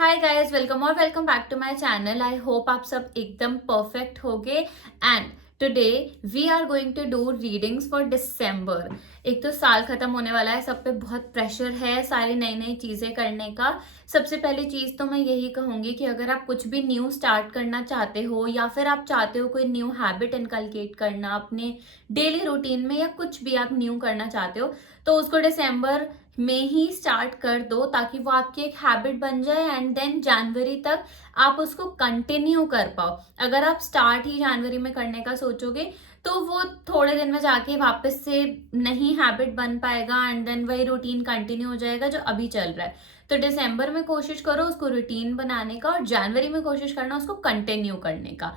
हाय guys, welcome और welcome back to my channel. I hope आप सब एकदम परफेक्ट होगे and today we are going to do readings for December. एक तो साल खत्म होने वाला है, सब पे बहुत प्रेशर है सारी नई नई चीजें करने का। सबसे पहली चीज तो मैं यही कहूंगी कि अगर आप कुछ भी न्यू स्टार्ट करना चाहते हो या फिर आप चाहते हो कोई न्यू हैबिट इनकलकेट करना अपने डेली रूटीन में या कुछ भी आप न्यू करना चाहते हो तो उसको दिसंबर में ही स्टार्ट कर दो ताकि वो आपकी एक हैबिट बन जाए एंड देन जनवरी तक आप उसको कंटिन्यू कर पाओ। अगर आप स्टार्ट ही जनवरी में करने का सोचोगे तो वो थोड़े दिन में जाके वापस से नहीं हैबिट बन पाएगा एंड देन वही रूटीन कंटिन्यू हो जाएगा जो अभी चल रहा है। तो दिसंबर में कोशिश करो उसको रूटीन बनाने का और जनवरी में कोशिश करना उसको कंटिन्यू करने का।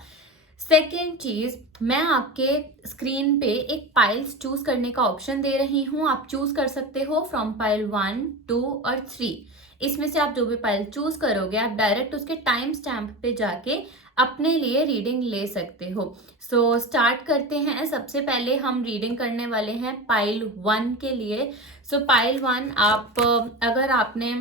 सेकेंड चीज, मैं आपके स्क्रीन पे एक पाइल्स चूज करने का ऑप्शन दे रही हूँ। आप चूज कर सकते हो फ्रॉम पाइल 1, 2 और 3। इसमें से आप जो भी पाइल चूज करोगे आप डायरेक्ट उसके टाइम स्टैम्प पे जाके अपने लिए रीडिंग ले सकते हो। सो स्टार्ट करते हैं। सबसे पहले हम रीडिंग करने वाले हैं पाइल 1 के लिए। सो पाइल 1, आप अगर आपने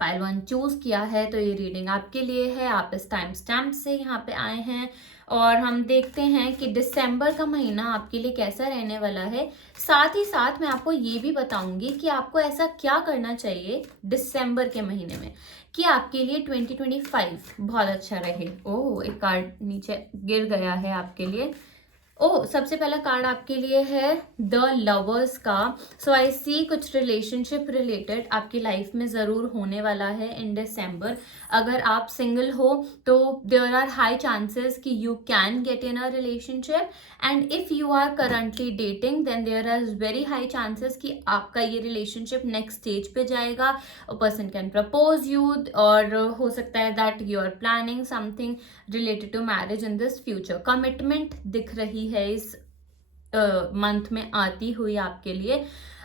पाइल 1 चूज किया है तो ये रीडिंग आपके लिए है। आप इस टाइम स्टैम्प से यहाँ पे आए हैं और हम देखते हैं कि दिसंबर का महीना आपके लिए कैसा रहने वाला है। साथ ही साथ मैं आपको ये भी बताऊंगी कि आपको ऐसा क्या करना चाहिए दिसंबर के महीने में कि आपके लिए 2025 बहुत अच्छा रहे। ओह, एक कार्ड नीचे गिर गया है आपके लिए। सबसे पहला कार्ड आपके लिए है द लवर्स का। सो आई सी कुछ रिलेशनशिप रिलेटेड आपकी लाइफ में जरूर होने वाला है इन दिसंबर। अगर आप सिंगल हो तो देयर आर हाई चांसेस कि you can get in a relationship and if you are currently dating then there are very high chances कि आपका ये रिलेशनशिप नेक्स्ट स्टेज पे जाएगा। A person can propose you और हो सकता है that you are planning something related to marriage in this future. Commitment दिख रही है इस मंथ में आती हुई आपके लिए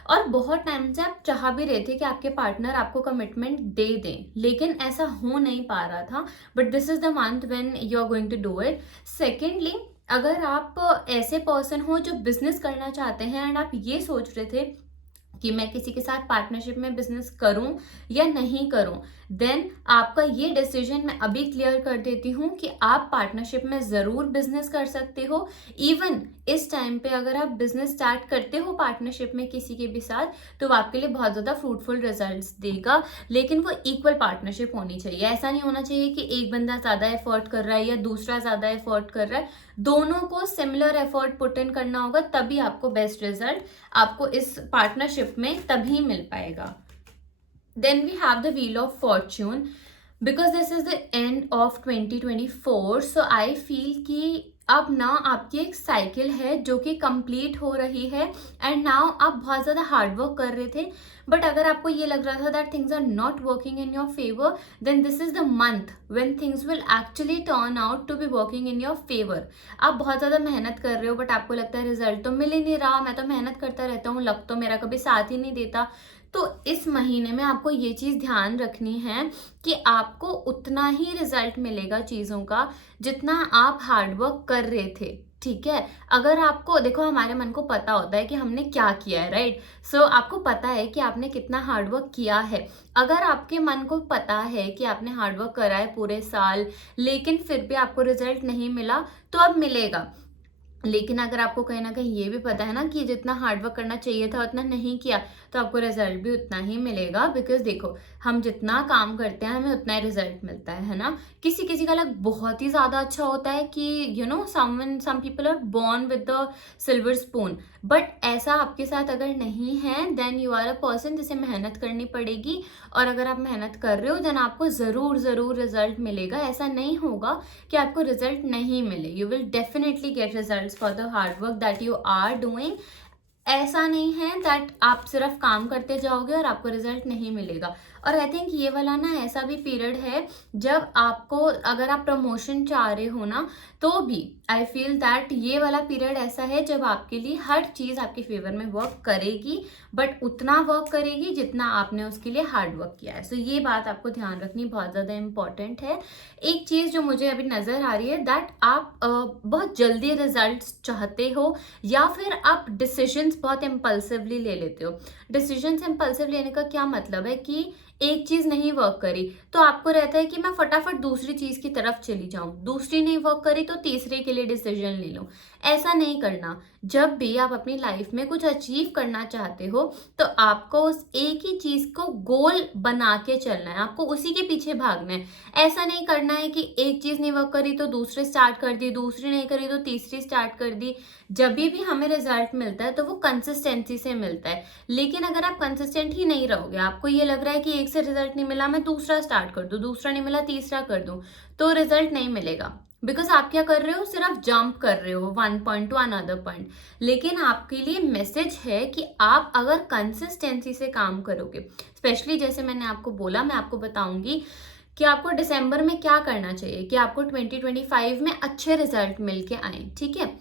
और बहुत टाइम से आप चाह भी रहे थे कि आपके पार्टनर आपको कमिटमेंट दे दें लेकिन ऐसा हो नहीं पा रहा था। But this is the month when you are going to do it. Secondly, अगर आप ऐसे पर्सन हो जो बिजनेस करना चाहते हैं एंड आप ये सोच रहे थे कि मैं किसी के साथ पार्टनरशिप में बिजनेस करूं या नहीं करूं, देन आपका ये डिसीजन मैं अभी क्लियर कर देती हूं कि आप पार्टनरशिप में जरूर बिजनेस कर सकते हो। इवन इस टाइम पे अगर आप बिजनेस स्टार्ट करते हो पार्टनरशिप में किसी के भी साथ तो वो आपके लिए बहुत ज्यादा फ्रूटफुल रिजल्ट्स देगा, लेकिन वो इक्वल पार्टनरशिप होनी चाहिए। ऐसा नहीं होना चाहिए कि एक बंदा ज्यादा एफर्ट कर रहा है या दूसरा ज्यादा एफर्ट कर रहा है। दोनों को सिमिलर एफर्ट पुट इन करना होगा तभी आपको बेस्ट रिजल्ट आपको इस पार्टनरशिप में तभी मिल पाएगा। Then we have the wheel of fortune. Because this is the end of 2024 so I feel कि अब ना आपकी एक साइकिल है जो कि कंप्लीट हो रही है एंड नाउ आप बहुत ज़्यादा हार्डवर्क कर रहे थे बट अगर आपको ये लग रहा था that things are not working in your favour then this is the month when things will actually turn out to be working in your favour. आप बहुत ज़्यादा मेहनत कर रहे हो बट आपको लगता है रिजल्ट तो मिल ही नहीं रहा, मैं तो मेहनत करता रहता हूँ, लग तो मेरा कभी साथ ही नहीं देता। तो इस महीने में आपको ये चीज़ ध्यान रखनी है कि आपको उतना ही रिजल्ट मिलेगा चीज़ों का जितना आप हार्डवर्क कर रहे थे। ठीक है, अगर आपको देखो हमारे मन को पता होता है कि हमने क्या किया है, राइट। सो आपको पता है कि आपने कितना हार्डवर्क किया है। अगर आपके मन को पता है कि आपने हार्डवर्क करा है पूरे साल लेकिन फिर भी आपको रिजल्ट नहीं मिला तो अब मिलेगा। लेकिन अगर आपको कहीं ना कहीं ये भी पता है ना कि जितना हार्डवर्क करना चाहिए था उतना नहीं किया तो आपको रिजल्ट भी उतना ही मिलेगा। बिकॉज देखो, हम जितना काम करते हैं हमें उतना ही रिजल्ट मिलता है ना। किसी किसी का लक बहुत ही ज्यादा अच्छा होता है कि you know some people are born with the silver spoon, but ऐसा आपके साथ अगर नहीं है then you are a person जिसे मेहनत करनी पड़ेगी और अगर आप मेहनत कर रहे हो देन आपको जरूर जरूर रिजल्ट मिलेगा। ऐसा नहीं होगा कि आपको रिजल्ट नहीं मिले, you will definitely get result for the hard work that you are doing. ऐसा नहीं है दैट आप सिर्फ काम करते जाओगे और आपको रिजल्ट नहीं मिलेगा। और आई थिंक ये वाला ना ऐसा भी पीरियड है जब आपको अगर आप प्रमोशन चाह रहे हो ना तो भी आई फील दैट ये वाला पीरियड ऐसा है जब आपके लिए हर चीज आपके फेवर में वर्क करेगी बट उतना वर्क करेगी जितना आपने उसके लिए हार्ड वर्क किया है। सो ये बात आपको ध्यान रखनी बहुत ज्यादा इंपॉर्टेंट है। एक चीज जो मुझे अभी नजर आ रही है दैट आप बहुत जल्दी रिजल्ट्स चाहते हो या फिर आप डिसीजंस बहुत इम्पल्सिवली ले लेते हो। डिसीजंस इम्पल्सिव लेने का क्या मतलब है कि एक चीज नहीं वर्क करी तो आपको रहता है कि मैं फटाफट दूसरी चीज की तरफ चली जाऊं, दूसरी नहीं वर्क करी तो तीसरे के लिए डिसीजन ले लूं। ऐसा नहीं करना। जब भी आप अपनी लाइफ में कुछ अचीव करना चाहते हो तो आपको उस एक ही चीज को गोल बना के चलना है, आपको उसी के पीछे भागना है। ऐसा नहीं करना है कि एक चीज नहीं वर्क करी तो दूसरी स्टार्ट कर दी, दूसरी नहीं करी तो तीसरी स्टार्ट कर दी। जब भी हमें रिजल्ट मिलता है तो वो कंसिस्टेंसी से मिलता है। लेकिन अगर आप कंसिस्टेंट ही नहीं रहोगे, आपको ये लग रहा है कि एक से रिजल्ट नहीं मिला मैं दूसरा स्टार्ट कर दूं, दूसरा नहीं मिला तीसरा कर दूं, तो रिजल्ट नहीं मिलेगा। बिकॉज आप क्या कर रहे हो, सिर्फ जंप कर रहे हो one point two another point. लेकिन आपके लिए मैसेज है कि आप अगर कंसिस्टेंसी से काम करोगे, स्पेशली जैसे मैंने आपको बोला, मैं आपको बताऊंगी कि आपको दिसंबर में क्या करना चाहिए कि आपको 2025 में अच्छे रिजल्ट मिलके आए, ठीक है।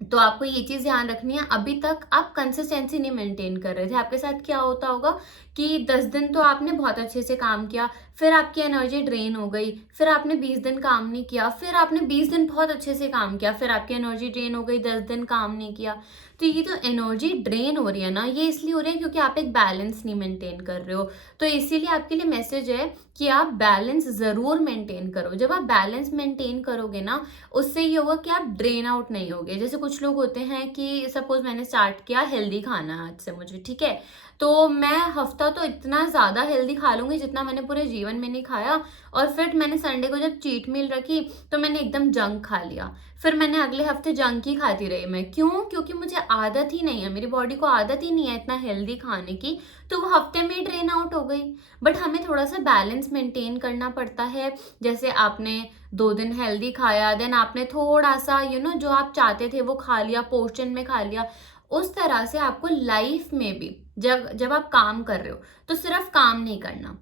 तो आपको ये चीज ध्यान रखनी है, अभी तक आप कंसिस्टेंसी नहीं मेंटेन कर रहे थे। आपके साथ क्या होता होगा कि 10 दिन तो आपने बहुत अच्छे से काम किया, फिर आपकी एनर्जी ड्रेन हो गई, फिर आपने 20 दिन काम नहीं किया, फिर आपने 20 दिन बहुत अच्छे से काम किया, फिर आपकी एनर्जी ड्रेन हो गई, 10 दिन काम नहीं किया। तो ये जो एनर्जी ड्रेन हो रही है ना, ये इसलिए हो रही है क्योंकि आप एक बैलेंस नहीं मेंटेन कर रहे हो। तो इसीलिए आपके लिए मैसेज है कि आप बैलेंस जरूर मेंटेन करो। जब आप बैलेंस मेंटेन करोगे ना, उससे ये होगा कि आप ड्रेन आउट नहीं होगे। जैसे कुछ लोग होते हैं कि सपोज मैंने स्टार्ट किया हेल्दी खाना आज से मुझे, ठीक है, तो मैं हफ्ता तो इतना ज्यादा हेल्दी खा लूंगी जितना मैंने पूरे जीवन में नहीं खाया, और फिर मैंने संडे को जब चीट मील रखी तो मैंने एकदम जंक खा लिया, फिर मैंने अगले हफ्ते जंक ही खाती रही। मैं क्यों? क्योंकि मुझे आदत ही नहीं है, मेरी बॉडी को आदत ही नहीं है इतना हेल्दी खाने की, तो वो हफ्ते में ड्रेन आउट हो गई। बट हमें थोड़ा सा बैलेंस मेंटेन करना पड़ता है। जैसे आपने 2 दिन हेल्दी खाया, देन आपने थोड़ा सा जो आप चाहते थे वो खा लिया, पोर्शन में खा लिया। उस तरह से आपको लाइफ में भी जब जब आप काम कर रहे हो तो सिर्फ काम नहीं करना,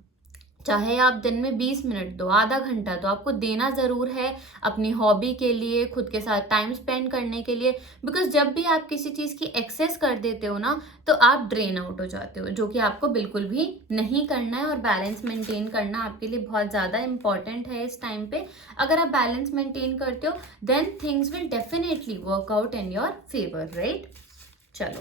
चाहे आप दिन में 20 मिनट दो, आधा घंटा दो, आपको देना जरूर है अपनी हॉबी के लिए, खुद के साथ टाइम स्पेंड करने के लिए। बिकॉज जब भी आप किसी चीज की एक्सेस कर देते हो ना, तो आप ड्रेन आउट हो जाते हो, जो कि आपको बिल्कुल भी नहीं करना है। और बैलेंस मेंटेन करना आपके लिए बहुत ज्यादा इंपॉर्टेंट है इस टाइम पे। अगर आप बैलेंस मेंटेन करते हो then things will definitely work out in your favour, right. चलो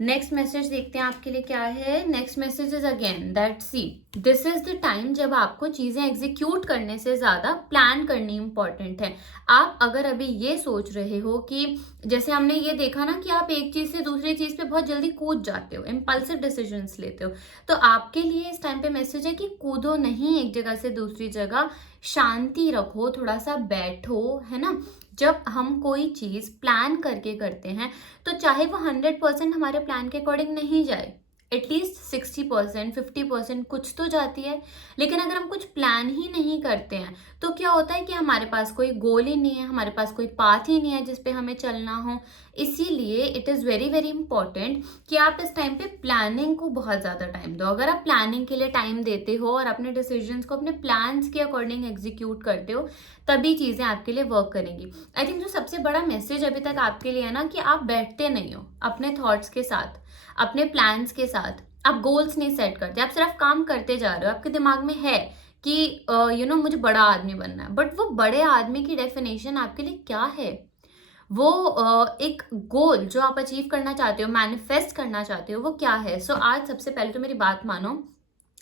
नेक्स्ट मैसेज देखते हैं आपके लिए क्या है। Next message is again that see this is the time जब आपको चीजें एग्जीक्यूट करने से ज्यादा प्लान करनी इंपॉर्टेंट है। आप अगर अभी ये सोच रहे हो कि जैसे हमने ये देखा ना कि आप एक चीज से दूसरी चीज पे बहुत जल्दी कूद जाते हो, इम्पल्सिव डिसीजंस लेते हो, तो आपके लिए इस टाइम पे मैसेज है कि कूदो नहीं एक जगह से दूसरी जगह, शांति रखो, थोड़ा सा बैठो, है ना। जब हम कोई चीज प्लान करके करते हैं तो चाहे वो 100% हमारे प्लान के अकॉर्डिंग नहीं जाए, एटलीस्ट 60% 50% कुछ तो जाती है। लेकिन अगर हम कुछ प्लान ही नहीं करते हैं तो क्या होता है कि हमारे पास कोई गोल ही नहीं है, हमारे पास कोई पाथ ही नहीं है जिसपे हमें चलना हो। इसीलिए it is very very important कि आप इस टाइम पे प्लानिंग को बहुत ज़्यादा टाइम दो। अगर आप प्लानिंग के लिए टाइम देते हो और अपने डिसीजंस को अपने प्लान्स के अकॉर्डिंग एग्जीक्यूट करते हो, तभी चीज़ें आपके लिए वर्क करेंगी। आई थिंक जो सबसे बड़ा मैसेज अभी तक आपके लिए है ना, कि आप बैठते नहीं हो अपने थॉट्स के साथ, अपने प्लान्स के साथ, आप गोल्स नहीं सेट करते, आप सिर्फ काम करते जा रहे हो। आपके दिमाग में है कि मुझे बड़ा आदमी बनना है, बट वो बड़े आदमी की डेफिनेशन आपके लिए क्या है? वो एक गोल जो आप अचीव करना चाहते हो, मैनिफेस्ट करना चाहते हो, वो क्या है? सो आज सबसे पहले तो मेरी बात मानो,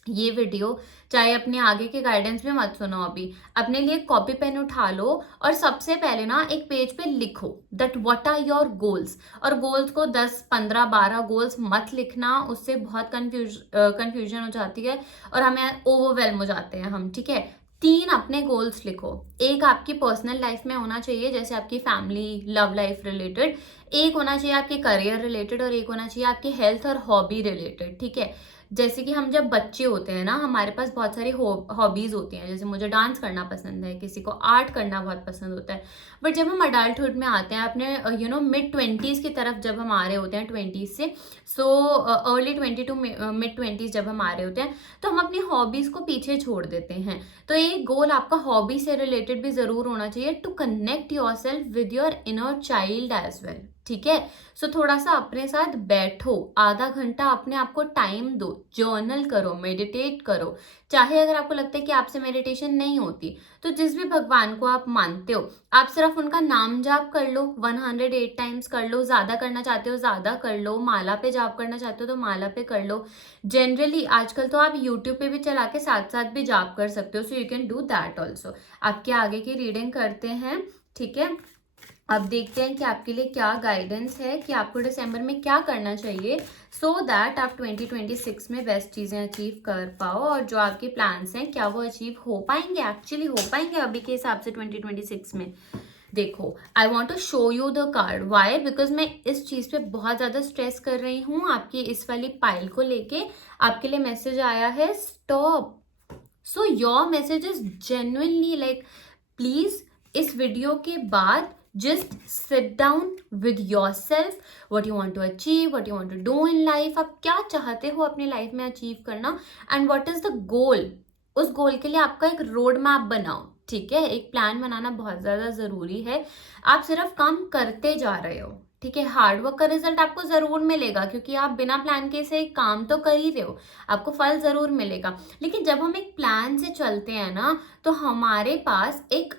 ये वीडियो चाहे अपने आगे के गाइडेंस में मत सुनो, अभी अपने लिए कॉपी पेन उठा लो और सबसे पहले ना एक पेज पे लिखो that what are your goals. और गोल्स को 10 15 12 गोल्स मत लिखना, उससे बहुत कंफ्यूजन हो जाती है और हमें ओवरवेलम हो जाते हैं हम, ठीक है। 3 अपने गोल्स लिखो। एक आपकी पर्सनल लाइफ में होना चाहिए, जैसे आपकी फैमिली लव लाइफ रिलेटेड, एक होना चाहिए आपके करियर रिलेटेड, और एक होना चाहिए आपकी हेल्थ और हॉबी रिलेटेड, ठीक है। जैसे कि हम जब बच्चे होते हैं ना, हमारे पास बहुत सारी हॉबीज होती हैं। जैसे मुझे डांस करना पसंद है, किसी को आर्ट करना बहुत पसंद होता है। बट जब हम अडल्टहुड में आते हैं, अपने मिड 20s की तरफ जब हम आ रहे होते हैं 20s से, so early 20 to mid 20s जब हम आ रहे होते हैं, तो हम अपनी हॉबीज को पीछे छोड़ देते हैं। तो एक गोल आपका हॉबी से रिलेटेड भी जरूर होना चाहिए, to connect yourself with your inner child as well. ठीक है। सो थोड़ा सा अपने साथ बैठो, आधा घंटा अपने आप को टाइम दो, जर्नल करो, मेडिटेट करो। चाहे अगर आपको लगता है कि आपसे मेडिटेशन नहीं होती, तो जिस भी भगवान को आप मानते हो, आप सिर्फ उनका नाम जाप कर लो, 108 टाइम्स कर लो। ज्यादा करना चाहते हो ज्यादा कर लो, माला पे जाप करना चाहते हो तो माला पे कर लो। जनरली आजकल तो आप यूट्यूब पे भी चला के साथ साथ भी जाप कर सकते हो, so you can do that also. आपके आगे की रीडिंग करते हैं, ठीक है। अब देखते हैं कि आपके लिए क्या गाइडेंस है, कि आपको दिसंबर में क्या करना चाहिए सो दैट आप 2026 में बेस्ट चीजें अचीव कर पाओ, और जो आपके प्लान्स हैं क्या वो अचीव हो पाएंगे, एक्चुअली हो पाएंगे अभी के हिसाब से 2026 में। देखो, I want to show you the card. Why? Because मैं इस चीज पे बहुत ज्यादा स्ट्रेस कर रही हूँ आपकी इस वाली पाइल को लेके। आपके लिए मैसेज आया है stop. So your message is genuinely like, please इस वीडियो के बाद just sit down with yourself, what you want to achieve, what you want to do in life, आप क्या चाहते हो अपनी लाइफ में अचीव करना, and what is the goal। उस गोल के लिए आपका एक रोड मैप बनाओ, ठीक है। एक प्लान बनाना बहुत ज्यादा जरूरी है। आप सिर्फ काम करते जा रहे हो, ठीक है। हार्डवर्क का रिजल्ट आपको जरूर मिलेगा, क्योंकि आप बिना प्लान के से काम तो कर ही रहे हो, आपको फल जरूर मिलेगा। लेकिन जब हम एक प्लान से चलते हैं ना, तो हमारे पास एक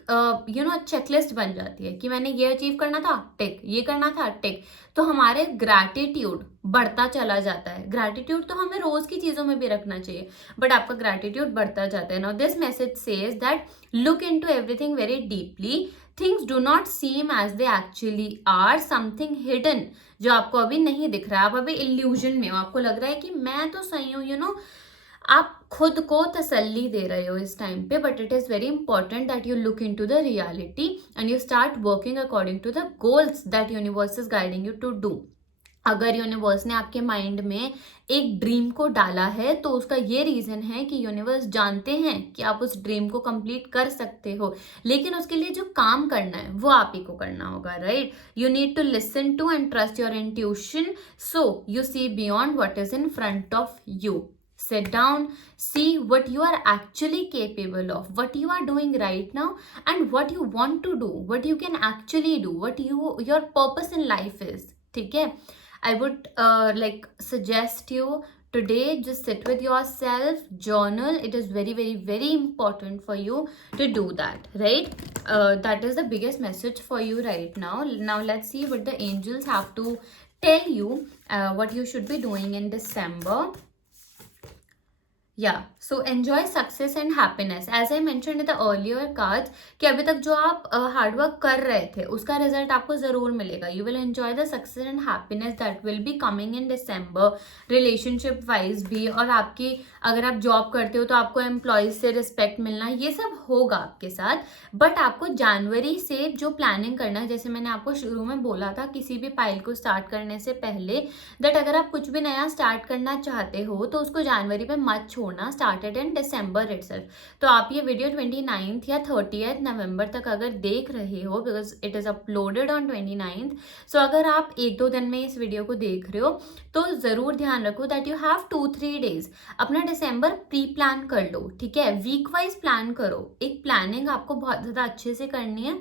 चेकलिस्ट बन जाती है कि मैंने ये अचीव करना था, टिक, ये करना था, टिक। तो हमारे ग्रैटिट्यूड बढ़ता चला जाता है। ग्रैटिट्यूड तो हमें रोज की चीजों में भी रखना चाहिए, बट आपका ग्रैटिट्यूड बढ़ता जाता है। Now this message says that look into everything very deeply. Things do not seem as they actually are, something hidden जो आपको अभी नहीं दिख रहा है। आप अभी इल्यूजन में हो, आपको लग रहा है कि मैं तो सही हूँ, आप खुद को तसल्ली दे रहे हो इस टाइम पे। But it is very important that you look into the reality and you start working according to the goals that universe is guiding you to do. अगर यूनिवर्स ने आपके माइंड में एक ड्रीम को डाला है, तो उसका ये रीजन है कि यूनिवर्स जानते हैं कि आप उस ड्रीम को कंप्लीट कर सकते हो, लेकिन उसके लिए जो काम करना है वो आप ही को करना होगा, right. You need to listen to and trust your intuition, so you see beyond what is in front of you. Sit down, see what you are actually capable of, what you are doing right now, and what you want to do, what you can actually do, what your purpose in life is, ठीक है। I would suggest you today, just sit with yourself, journal. It is very very very important for you to do that, right? That is the biggest message for you right now. Now let's see what the angels have to tell you, what you should be doing in December. या so enjoy success and happiness. As I mentioned in the earlier cards कि अभी तक जो आप hard work कर रहे थे उसका रिजल्ट आपको जरूर मिलेगा। You will enjoy the success and happiness that will be coming in December, relationship wise भी। और आपकी अगर आप जॉब करते हो तो आपको एम्प्लॉयज से रिस्पेक्ट मिलना, ये सब होगा आपके साथ। बट आपको जनवरी से जो प्लानिंग करना है, जैसे मैंने आपको शुरू में बोला था किसी भी पाइल को स्टार्ट करने से पहले, दैट अगर आप कुछ भी नया स्टार्ट करना चाहते हो तो उसको जनवरी में मत छोड़ना, स्टार्टेड इन डिसम्बर इटसेल्फ। तो आप ये वीडियो 29 या 30 नवंबर तक अगर देख रहे हो, because it is uploaded on 29, सो अगर आप 1-2 दिन में इस वीडियो को देख रहे हो तो जरूर ध्यान रखो दैट यू हैव 2-3 डेज अपना डिसम्बर प्री प्लान कर लो, ठीक है। वीक वाइज प्लान करो, एक प्लानिंग आपको बहुत ज्यादा अच्छे से करनी है।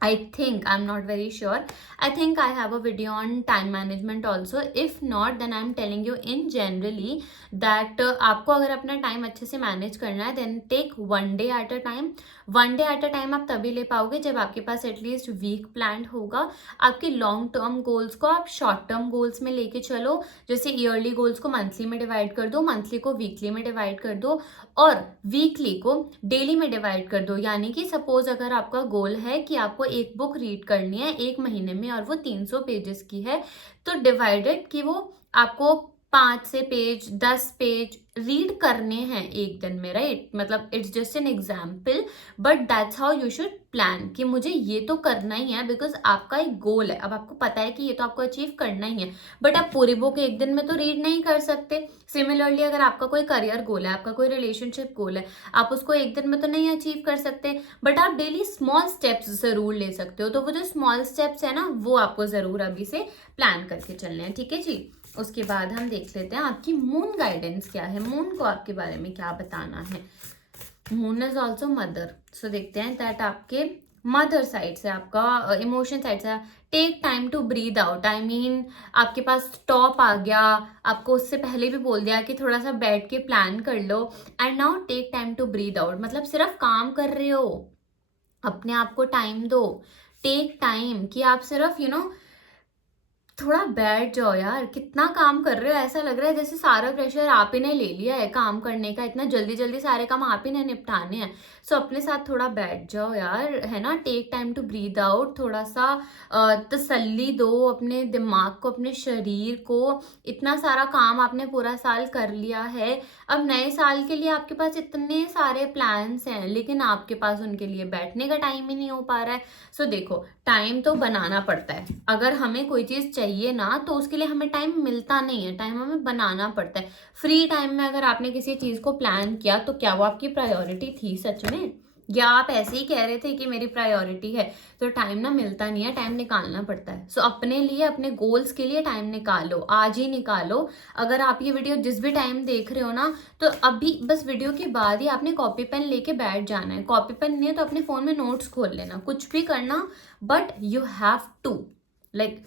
I think, I'm not very sure, I think I have a video on time management also. If not, then I'm telling you in generally that आपको अगर अपना टाइम अच्छे से मैनेज करना है, then take one day at a time. One day at a time आप तभी ले पाओगे जब आपके पास एटलीस्ट वीक प्लान होगा। आपके लॉन्ग टर्म गोल्स को आप शॉर्ट टर्म गोल्स में लेके चलो। जैसे ईयरली गोल्स को मंथली में डिवाइड कर दो, मंथली को वीकली में डिवाइड कर दो, और वीकली को डेली में डिवाइड कर दो। यानी कि सपोज अगर आपका गोल है कि आपको एक बुक रीड करनी है 1 महीने में और वो 300 पेजेस की है, तो डिवाइडेड कि वो आपको 5 से पेज 10 पेज रीड करने हैं एक दिन में, राइट। मतलब it's just an example, but that's how you should plan कि मुझे ये तो करना ही है, बिकॉज आपका एक गोल है। अब आपको पता है कि ये तो आपको अचीव करना ही है, बट आप पूरी बुक एक दिन में तो रीड नहीं कर सकते। सिमिलरली अगर आपका कोई करियर गोल है, आपका कोई रिलेशनशिप गोल है, आप उसको एक दिन में तो नहीं अचीव कर सकते, बट आप डेली स्मॉल स्टेप्स जरूर ले सकते हो। तो वो जो स्मॉल स्टेप्स है ना, वो आपको जरूर अभी से प्लान करके चलने हैं, ठीक है जी। उसके बाद हम देख लेते हैं आपकी मून गाइडेंस क्या है, मून को आपके बारे में क्या बताना है। Moon is also mother, so देखते हैं दैट आपके मदर साइड से, आपका इमोशन साइड से take time to breathe out. I mean आपके पास स्टॉप आ गया, आपको उससे पहले भी बोल दिया कि थोड़ा सा बैठ के प्लान कर लो, and now take time to breathe out. मतलब सिर्फ काम कर रहे हो, अपने आप को टाइम दो। टेक टाइम कि आप सिर्फ थोड़ा बैठ जाओ यार। कितना काम कर रहे हो, ऐसा लग रहा है जैसे सारा प्रेशर आप ही ने ले लिया है काम करने का, इतना जल्दी जल्दी सारे काम आप ही ने निपटाने हैं। सो अपने साथ थोड़ा बैठ जाओ यार, है ना। Take time to breathe out, थोड़ा सा तसल्ली दो अपने दिमाग को, अपने शरीर को। इतना सारा काम आपने पूरा साल कर लिया है, अब नए साल के लिए आपके पास इतने सारे प्लान्स हैं, लेकिन आपके पास उनके लिए बैठने का टाइम ही नहीं हो पा रहा है। सो देखो, टाइम तो बनाना पड़ता है। अगर हमें कोई चीज चाहिए ना, तो उसके लिए हमें टाइम मिलता नहीं है, टाइम हमें बनाना पड़ता है। फ्री टाइम में अगर आपने किसी चीज को प्लान किया, तो क्या वो आपकी प्रायोरिटी थी सच में, या आप ऐसे ही कह रहे थे कि मेरी प्रायोरिटी है? तो टाइम ना मिलता नहीं है, टाइम निकालना पड़ता है। सो अपने लिए, अपने गोल्स के लिए टाइम निकालो, आज ही निकालो। अगर आप ये वीडियो जिस भी टाइम देख रहे हो ना, तो अभी बस वीडियो के बाद ही आपने कॉपी पेन लेके बैठ जाना है। कॉपी पेन नहीं है तो अपने फोन में नोट्स खोल लेना, कुछ भी करना, but you have to, like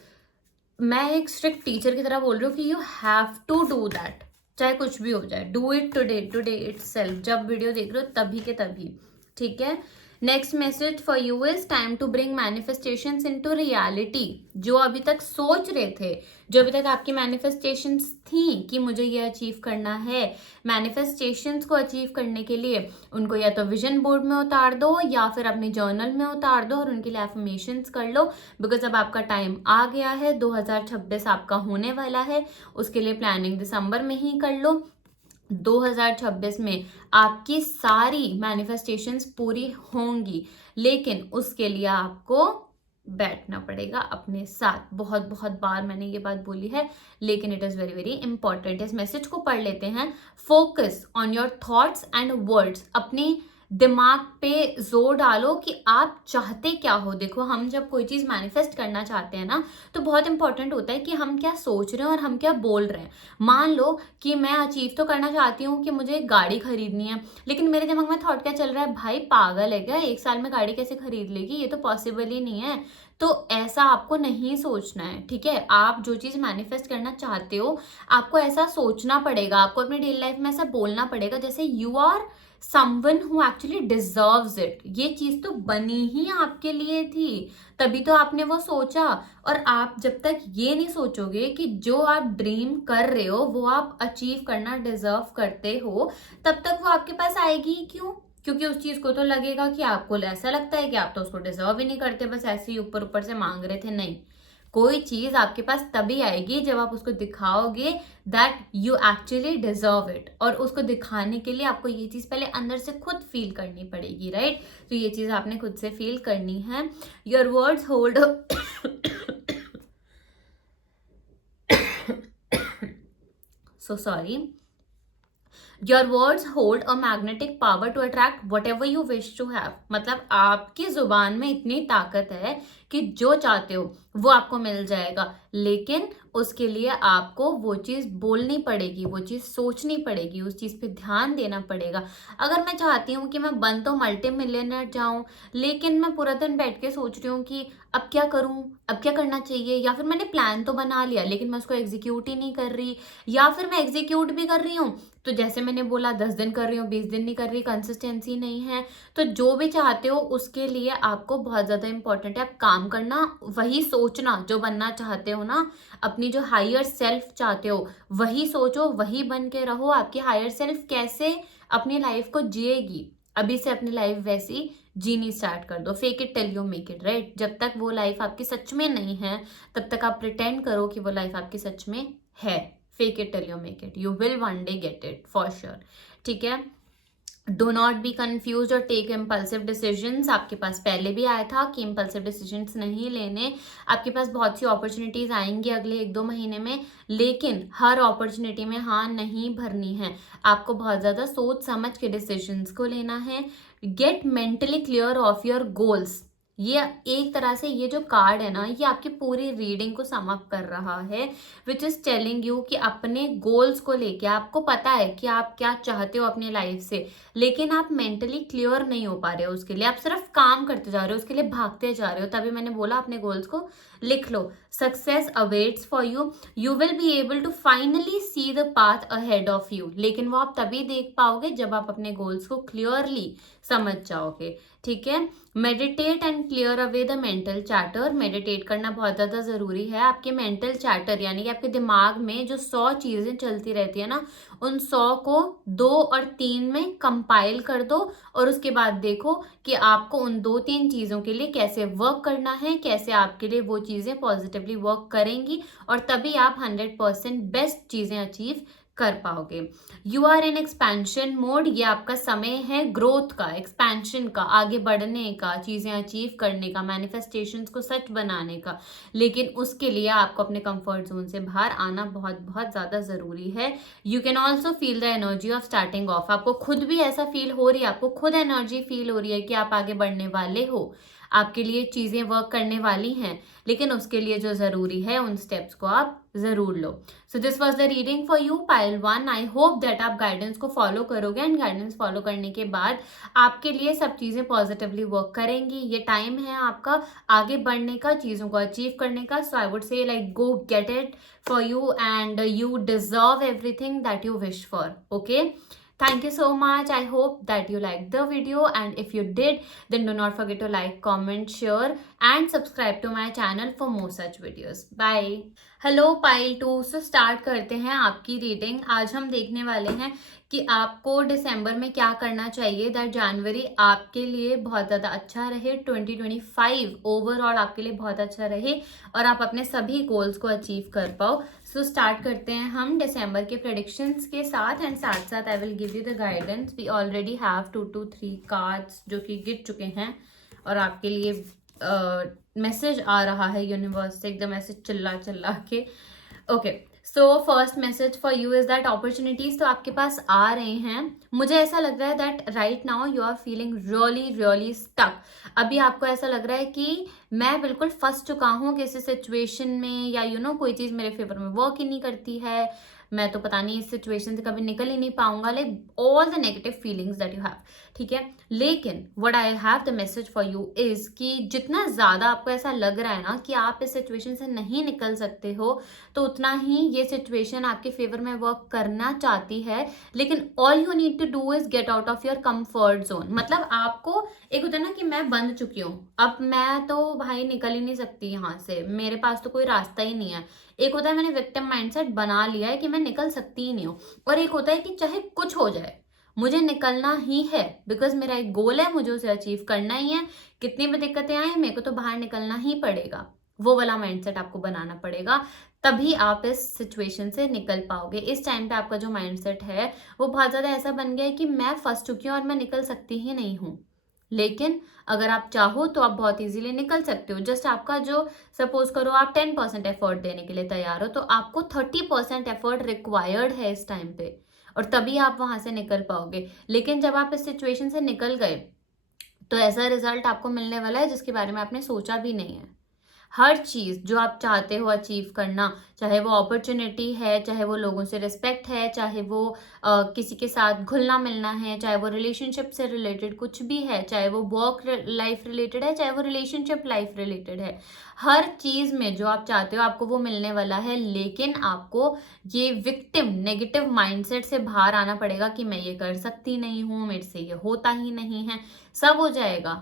मैं एक स्ट्रिक्ट टीचर की तरह बोल रही हूँ कि you have to do that, चाहे कुछ भी हो जाए। Do it today itself. जब वीडियो देख रहे हो तभी के तभी, ठीक है। Next message for you is time to bring manifestations into reality. जो अभी तक सोच रहे थे, जो अभी तक आपकी मैनिफेस्टेशंस थी कि मुझे ये अचीव करना है, मैनिफेस्टेशंस को अचीव करने के लिए उनको या तो विजन बोर्ड में उतार दो, या फिर अपने जर्नल में उतार दो, और उनके लिए एफर्मेशंस कर लो। बिकॉज अब आपका टाइम आ गया है, 2026 आपका होने वाला है। उसके लिए प्लानिंग दिसंबर में ही कर लो। 2026 में आपकी सारी मैनिफेस्टेशंस पूरी होंगी, लेकिन उसके लिए आपको बैठना पड़ेगा अपने साथ। बहुत बहुत बार मैंने ये बात बोली है, लेकिन it is very very important. इस मैसेज को पढ़ लेते हैं। Focus on your thoughts and words. अपनी दिमाग पे जोर डालो कि आप चाहते क्या हो। देखो, हम जब कोई चीज मैनिफेस्ट करना चाहते हैं ना, तो बहुत इंपॉर्टेंट होता है कि हम क्या सोच रहे हैं और हम क्या बोल रहे हैं। मान लो कि मैं अचीव तो करना चाहती हूँ कि मुझे एक गाड़ी खरीदनी है, लेकिन मेरे दिमाग में थॉट क्या चल रहा है, भाई पागल है क्या, एक साल में गाड़ी कैसे खरीद लेगी, ये तो पॉसिबल ही नहीं है। तो ऐसा आपको नहीं सोचना है, ठीक है। आप जो चीज मैनिफेस्ट करना चाहते हो, आपको ऐसा सोचना पड़ेगा, आपको अपनी डेली लाइफ में ऐसा बोलना पड़ेगा जैसे you are someone who actually deserves it. ये चीज तो बनी ही आपके लिए थी, तभी तो आपने वो सोचा। और आप जब तक ये नहीं सोचोगे कि जो आप ड्रीम कर रहे हो वो आप अचीव करना डिजर्व करते हो, तब तक वो आपके पास आएगी ही क्यों? क्योंकि उस चीज को तो लगेगा कि आपको ऐसा लगता है कि आप तो उसको डिजर्व ही नहीं करते, बस ऐसे ही ऊपर ऊपर से मांग रहे थे। नहीं, कोई चीज आपके पास तभी आएगी जब आप उसको दिखाओगे that you actually deserve it. और उसको दिखाने के लिए आपको ये चीज पहले अंदर से खुद फील करनी पड़ेगी, राइट। तो ये चीज आपने खुद से फील करनी है। Your words hold so sorry. Your words hold a magnetic power to attract whatever you wish to have. मतलब आपकी जुबान में इतनी ताकत है कि जो चाहते हो वो आपको मिल जाएगा, लेकिन उसके लिए आपको वो चीज बोलनी पड़ेगी, वो चीज सोचनी पड़ेगी, उस चीज पे ध्यान देना पड़ेगा। अगर मैं चाहती हूँ कि मैं बन तो मल्टी मिलियनर जाऊं, लेकिन मैं पूरा दिन बैठ के सोच रही हूँ कि अब क्या करूं, अब क्या करना चाहिए, या फिर मैंने प्लान तो बना लिया लेकिन मैं उसको एग्जीक्यूट ही नहीं कर रही, या फिर मैं एग्जीक्यूट भी कर रही हूँ तो जैसे मैंने बोला 10 दिन कर रही हूँ, 20 दिन नहीं कर रही, कंसिस्टेंसी नहीं है। तो जो भी चाहते हो उसके लिए आपको बहुत ज्यादा इंपॉर्टेंट है आप काम करना, वही सोचना जो बनना चाहते हो ना, अपनी जो हायर सेल्फ चाहते हो वही सोचो, वही बन के रहो। आपकी हायर सेल्फ कैसे अपनी लाइफ को जिएगी, अभी से अपनी लाइफ वैसी जीनी स्टार्ट कर दो। Fake it till you make it, right. जब तक वो लाइफ आपकी सच में नहीं है, तब तक आप प्रिटेंड करो कि वो लाइफ आपकी सच में है। Fake it till you make it, you will one day get it for sure, ठीक है। डो नॉट बी कन्फ्यूज और टेक इम्पल्सिव डिसीजंस। आपके पास पहले भी आया था कि इम्पल्सिव डिसीजंस नहीं लेने। आपके पास बहुत सी अपॉर्चुनिटीज आएंगी अगले 1-2 महीने में, लेकिन हर अपॉर्चुनिटी में हाँ नहीं भरनी है। आपको बहुत ज्यादा सोच समझ के डिसीजंस को लेना है। Get mentally clear of your goals. ये एक तरह से ये जो कार्ड है ना, ये आपकी पूरी रीडिंग को सम अप कर रहा है, विच इज टेलिंग यू कि अपने गोल्स को लेके आपको पता है कि आप क्या चाहते हो अपनी लाइफ से, लेकिन आप मेंटली क्लियर नहीं हो पा रहे हो उसके लिए, आप सिर्फ काम करते जा रहे हो, उसके लिए भागते जा रहे हो। तभी मैंने बोला अपने गोल्स को लिख लो। Success awaits for you, you will be able to finally see the path ahead of you, लेकिन वो आप तभी देख पाओगे जब आप अपने गोल्स को क्लियरली समझ जाओगे। ठीक है। Meditate and clear away the mental chatter, meditate करना बहुत ज्यादा जरूरी है। आपके मेंटल चैटर यानी कि आपके दिमाग में जो 100 चीजें चलती रहती है ना, उन 100 को 2 और 3 में कंपाइल कर दो, और उसके बाद देखो कि आपको उन 2-3 चीजों के लिए कैसे वर्क करना है, कैसे आपके लिए वो चीजें पॉजिटिवली वर्क करेंगी, और तभी आप 100% बेस्ट चीजें अचीव कर पाओगे। You are in expansion mode, ये आपका समय है ग्रोथ का, एक्सपेंशन का, आगे बढ़ने का, चीजें अचीव करने का, मैनिफेस्टेशंस को सच बनाने का, लेकिन उसके लिए आपको अपने कंफर्ट जोन से बाहर आना बहुत बहुत ज्यादा जरूरी है। You can also feel the energy of starting of, आपको खुद भी ऐसा फील हो रही है, आपको खुद एनर्जी फील हो रही है कि आप आगे बढ़ने वाले हो, आपके लिए चीजें वर्क करने वाली हैं, लेकिन उसके लिए जो जरूरी है उन स्टेप्स को आप जरूर लो। So this was the reading for you pile 1। I hope that आप गाइडेंस को फॉलो करोगे, एंड गाइडेंस फॉलो करने के बाद आपके लिए सब चीजें पॉजिटिवली वर्क करेंगी। ये टाइम है आपका आगे बढ़ने का, चीजों को अचीव करने का। So I would say like go get it for you, and you deserve everything that you wish for. Okay, thank you so much. I hope that you liked the video, and if you did, then do not forget to like, comment, share and subscribe to my channel for more such videos. Bye. Hello pile 2, so start करते हैं आपकी reading. आज हम देखने वाले हैं कि आपको दिसंबर में क्या करना चाहिए, दैट जनवरी आपके लिए बहुत ज़्यादा अच्छा रहे, 2025 ओवरऑल आपके लिए बहुत अच्छा रहे, और आप अपने सभी गोल्स को अचीव कर पाओ। सो स्टार्ट करते हैं हम दिसंबर के प्रेडिक्शंस के साथ, एंड साथ साथ I will give you the guidance. We already have 2 to 3 cards जो कि गिर चुके हैं, और आपके लिए मैसेज आ रहा है यूनिवर्स से, एकदम ऐसे चिल्ला चिल्ला के। Okay, so first message for you is that opportunities तो आपके पास आ रहे हैं। मुझे ऐसा लग रहा है that right now you are feeling really really stuck. अभी आपको ऐसा लग रहा है कि मैं बिल्कुल फंस चुका हूँ किसी सिचुएशन में, या यू नो कोई चीज़ मेरे फेवर में वर्क ही नहीं करती है, मैं तो पता नहीं इस सिचुएशन से कभी निकल ही नहीं पाऊंगा, like all the negative feelings that you have. ठीक है, लेकिन what I have the message for you is कि जितना ज़्यादा आपको ऐसा लग रहा है ना कि आप इस सिचुएशन से नहीं निकल सकते हो, तो उतना ही ये सिचुएशन आपके फेवर में वर्क करना चाहती है। लेकिन all you need to do is get out of your comfort zone. मतलब आपको एक होता है ना कि मैं बंद चुकी हूँ, अब मैं तो भाई निकल ही नहीं सकती यहाँ से, मेरे पास तो कोई रास्ता ही नहीं है। एक होता है मैंने विक्टिम माइंडसेट बना लिया है कि मैं निकल सकती ही नहीं हूँ, और एक होता है कि चाहे कुछ हो जाए मुझे निकलना ही है, बिकॉज मेरा एक गोल है, मुझे उसे अचीव करना ही है, कितनी भी दिक्कतें आए मेरे को तो बाहर निकलना ही पड़ेगा। वो वाला माइंडसेट आपको बनाना पड़ेगा, तभी आप इस सिचुएशन से निकल पाओगे। इस टाइम पे आपका जो माइंडसेट है वो बहुत ज़्यादा ऐसा बन गया है कि मैं फंस चुकी हूँ और मैं निकल सकती ही नहीं हूँ। लेकिन अगर आप चाहो तो आप बहुत इजीली निकल सकते हो। जस्ट आपका जो सपोज करो आप 10% एफर्ट देने के लिए तैयार हो, तो आपको 30% एफर्ट रिक्वायर्ड है इस टाइम पे, और तभी आप वहां से निकल पाओगे। लेकिन जब आप इस सिचुएशन से निकल गए तो ऐसा रिजल्ट आपको मिलने वाला है जिसके बारे में आपने सोचा भी नहीं है। हर चीज़ जो आप चाहते हो अचीव करना, चाहे वो अपॉर्चुनिटी है, चाहे वो लोगों से रिस्पेक्ट है, चाहे वो किसी के साथ घुलना मिलना है, चाहे वो रिलेशनशिप से रिलेटेड कुछ भी है, चाहे वो वर्क लाइफ रिलेटेड है, चाहे वो रिलेशनशिप लाइफ रिलेटेड है, हर चीज़ में जो आप चाहते हो आपको वो मिलने वाला है। लेकिन आपको ये विक्टिम नेगेटिव माइंडसेट से बाहर आना पड़ेगा कि मैं ये कर सकती नहीं हूँ, मेरे से ये होता ही नहीं है। सब हो जाएगा,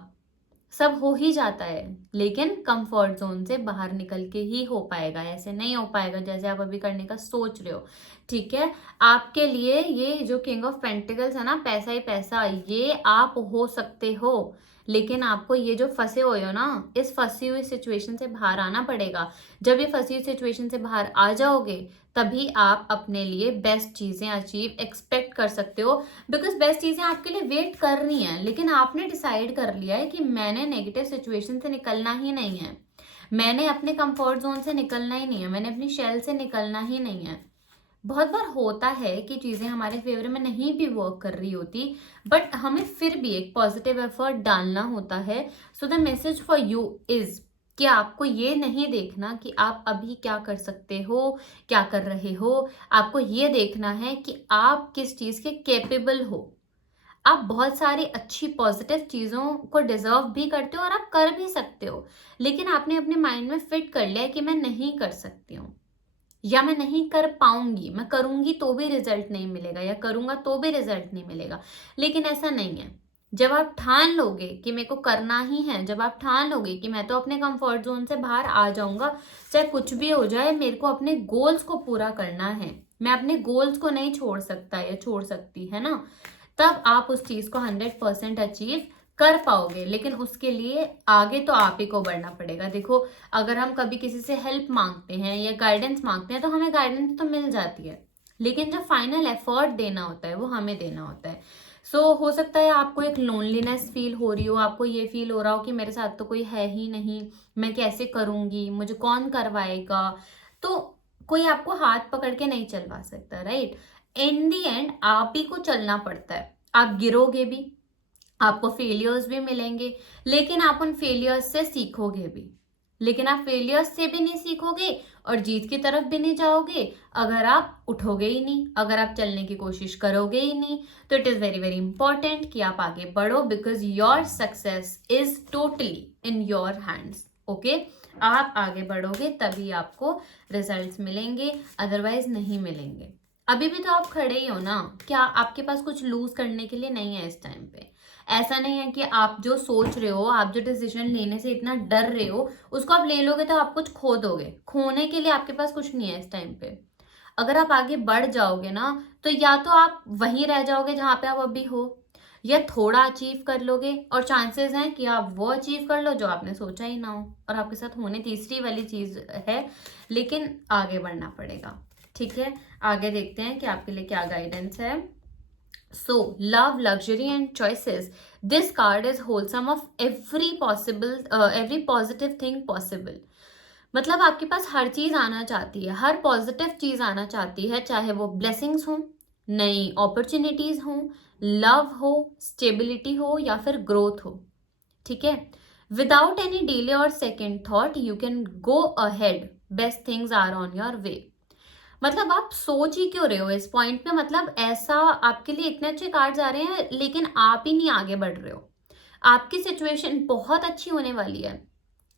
सब हो ही जाता है, लेकिन कंफर्ट जोन से बाहर निकल के ही हो पाएगा। ऐसे नहीं हो पाएगा जैसे आप अभी करने का सोच रहे हो। ठीक है, आपके लिए ये जो किंग ऑफ पेंटिकल्स है ना, पैसा ही पैसा, ये आप हो सकते हो, लेकिन आपको ये जो फंसे हुए हो ना, इस फंसी हुई सिचुएशन से बाहर आना पड़ेगा। जब ये फंसी हुई सिचुएशन से बाहर आ जाओगे तभी आप अपने लिए बेस्ट चीज़ें अचीव एक्सपेक्ट कर सकते हो, बिकॉज बेस्ट चीज़ें आपके लिए वेट कर रही हैं। लेकिन आपने डिसाइड कर लिया है कि मैंने नेगेटिव सिचुएशन से निकलना ही नहीं है, मैंने अपने कंफर्ट जोन से निकलना ही नहीं है, मैंने अपनी शेल से निकलना ही नहीं है। बहुत बार होता है कि चीज़ें हमारे फेवर में नहीं भी वर्क कर रही होती, बट हमें फिर भी एक पॉजिटिव एफर्ट डालना होता है. So the message for you is कि आपको ये नहीं देखना कि आप अभी क्या कर सकते हो, क्या कर रहे हो. आपको ये देखना है कि आप किस चीज़ के कैपेबल हो. आप बहुत सारी अच्छी पॉजिटिव चीज़ों को डिजर्व भी करते हो और आप कर भी सकते हो, लेकिन आपने अपने माइंड में फिट कर लिया है कि मैं नहीं कर सकती हूँ, या मैं नहीं कर पाऊंगी, मैं करूंगी तो भी रिजल्ट नहीं मिलेगा, या करूंगा तो भी रिजल्ट नहीं मिलेगा. लेकिन ऐसा नहीं है. जब आप ठान लोगे कि मेरे को करना ही है, जब आप ठान लोगे कि मैं तो अपने कंफर्ट जोन से बाहर आ जाऊंगा, चाहे कुछ भी हो जाए, मेरे को अपने गोल्स को पूरा करना है, मैं अपने गोल्स को नहीं छोड़ सकता या छोड़ सकती, है ना, तब आप उस चीज को 100% अचीव कर पाओगे. लेकिन उसके लिए आगे तो आप ही को बढ़ना पड़ेगा. देखो, अगर हम कभी किसी से हेल्प मांगते हैं या गाइडेंस मांगते हैं तो हमें गाइडेंस तो मिल जाती है, लेकिन जो फाइनल एफर्ट देना होता है वो हमें देना होता है. सो हो सकता है आपको एक लोनलीनेस फील हो रही हो, आपको ये फील हो रहा हो कि मेरे साथ तो कोई है ही नहीं, मैं कैसे करूंगी, मुझे कौन करवाएगा. तो कोई आपको हाथ पकड़ के नहीं चलवा सकता, राइट. इन दी एंड आप ही को चलना पड़ता है. आप गिरोगे भी, आपको फेलियर्स भी मिलेंगे, लेकिन आप उन फेलियर्स से सीखोगे भी. लेकिन आप फेलियर्स से भी नहीं सीखोगे और जीत की तरफ भी नहीं जाओगे अगर आप उठोगे ही नहीं, अगर आप चलने की कोशिश करोगे ही नहीं. तो it is very very important कि आप आगे बढ़ो, because your success is totally in your hands. Okay, आप आगे बढ़ोगे तभी आपको रिजल्ट्स मिलेंगे, अदरवाइज नहीं मिलेंगे. अभी भी तो आप खड़े ही हो ना, क्या आपके पास कुछ लूज करने के लिए नहीं है इस टाइम पे. ऐसा नहीं है कि आप जो सोच रहे हो, आप जो डिसीजन लेने से इतना डर रहे हो, उसको आप ले लोगे तो आप कुछ खो दोगे. खोने के लिए आपके पास कुछ नहीं है इस टाइम पे. अगर आप आगे बढ़ जाओगे ना, तो या तो आप वहीं रह जाओगे जहां पे आप अभी हो, या थोड़ा अचीव कर लोगे, और चांसेस हैं कि आप वो अचीव कर लो जो आपने सोचा ही ना हो और आपके साथ होने तीसरी वाली चीज है. लेकिन आगे बढ़ना पड़ेगा. ठीक है, आगे देखते हैं कि आपके लिए क्या गाइडेंस है. So love, luxury and choices. This card is wholesome of every possible, every positive thing possible. मतलब आपके पास हर चीज आना चाहती है, हर पॉजिटिव चीज आना चाहती है, चाहे वो ब्लेसिंग्स हो, नई अपॉर्चुनिटीज हो, लव हो, स्टेबिलिटी हो, या फिर ग्रोथ हो. ठीक है, विदाउट एनी डिले और second thought you can go ahead. Best things are on your way. मतलब आप सोच ही क्यों रहे हो इस पॉइंट पे. मतलब ऐसा आपके लिए इतने अच्छे कार्ड्स आ रहे हैं, लेकिन आप ही नहीं आगे बढ़ रहे हो. आपकी सिचुएशन बहुत अच्छी होने वाली है,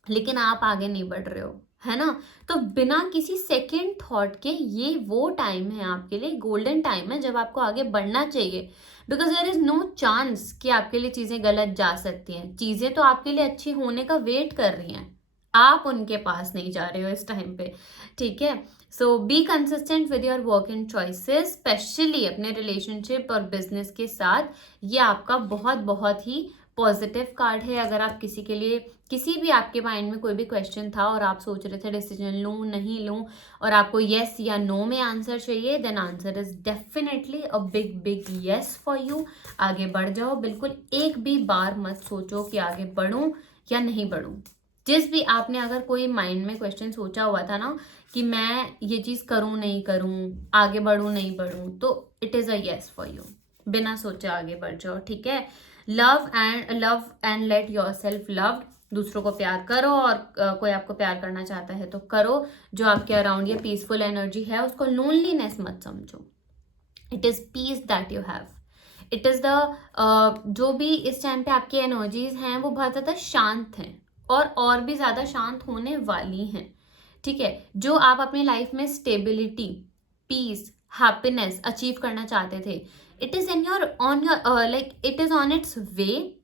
लेकिन आप आगे नहीं बढ़ रहे हो, है ना. तो बिना किसी सेकेंड थॉट के ये वो टाइम है आपके लिए, गोल्डन टाइम है जब आपको आगे बढ़ना चाहिए. Because there is no chance कि आपके लिए चीजें गलत जा सकती हैं. चीजें तो आपके लिए अच्छी होने का वेट कर रही हैं, आप उनके पास नहीं जा रहे हो इस टाइम पे. ठीक है, so be consistent with your work and choices, especially अपने रिलेशनशिप और बिजनेस के साथ. ये आपका बहुत बहुत ही पॉजिटिव कार्ड है. अगर आप किसी के लिए, किसी भी आपके माइंड में कोई भी क्वेश्चन था और आप सोच रहे थे डिसीजन लूं नहीं लूं, और आपको येस या नो में आंसर चाहिए, then answer is definitely a big big yes for you. आगे बढ़ जाओ. बिल्कुल एक भी बार मत सोचो कि आगे बढ़ूं या नहीं बढ़ूं. जिस भी आपने अगर कोई माइंड में क्वेश्चन सोचा हुआ था ना कि मैं ये चीज करूं नहीं करूं, आगे बढ़ूं नहीं बढ़ूं, तो it is a yes for you. बिना सोचे आगे बढ़ जाओ. ठीक है, love and let your self loved. दूसरों को प्यार करो, और कोई आपको प्यार करना चाहता है तो करो. जो आपके अराउंड ये पीसफुल एनर्जी है उसको लोनलीनेस मत समझो. It is peace that you have. It is the जो भी इस टाइम पे आपकी एनर्जीज हैं वो बहुत ज्यादा शांत हैं, और भी ज्यादा शांत होने वाली हैं. ठीक है, जो आप अपनी लाइफ में स्टेबिलिटी, पीस, हैप्पीनेस अचीव करना चाहते थे, it is in your on your like it is on its way,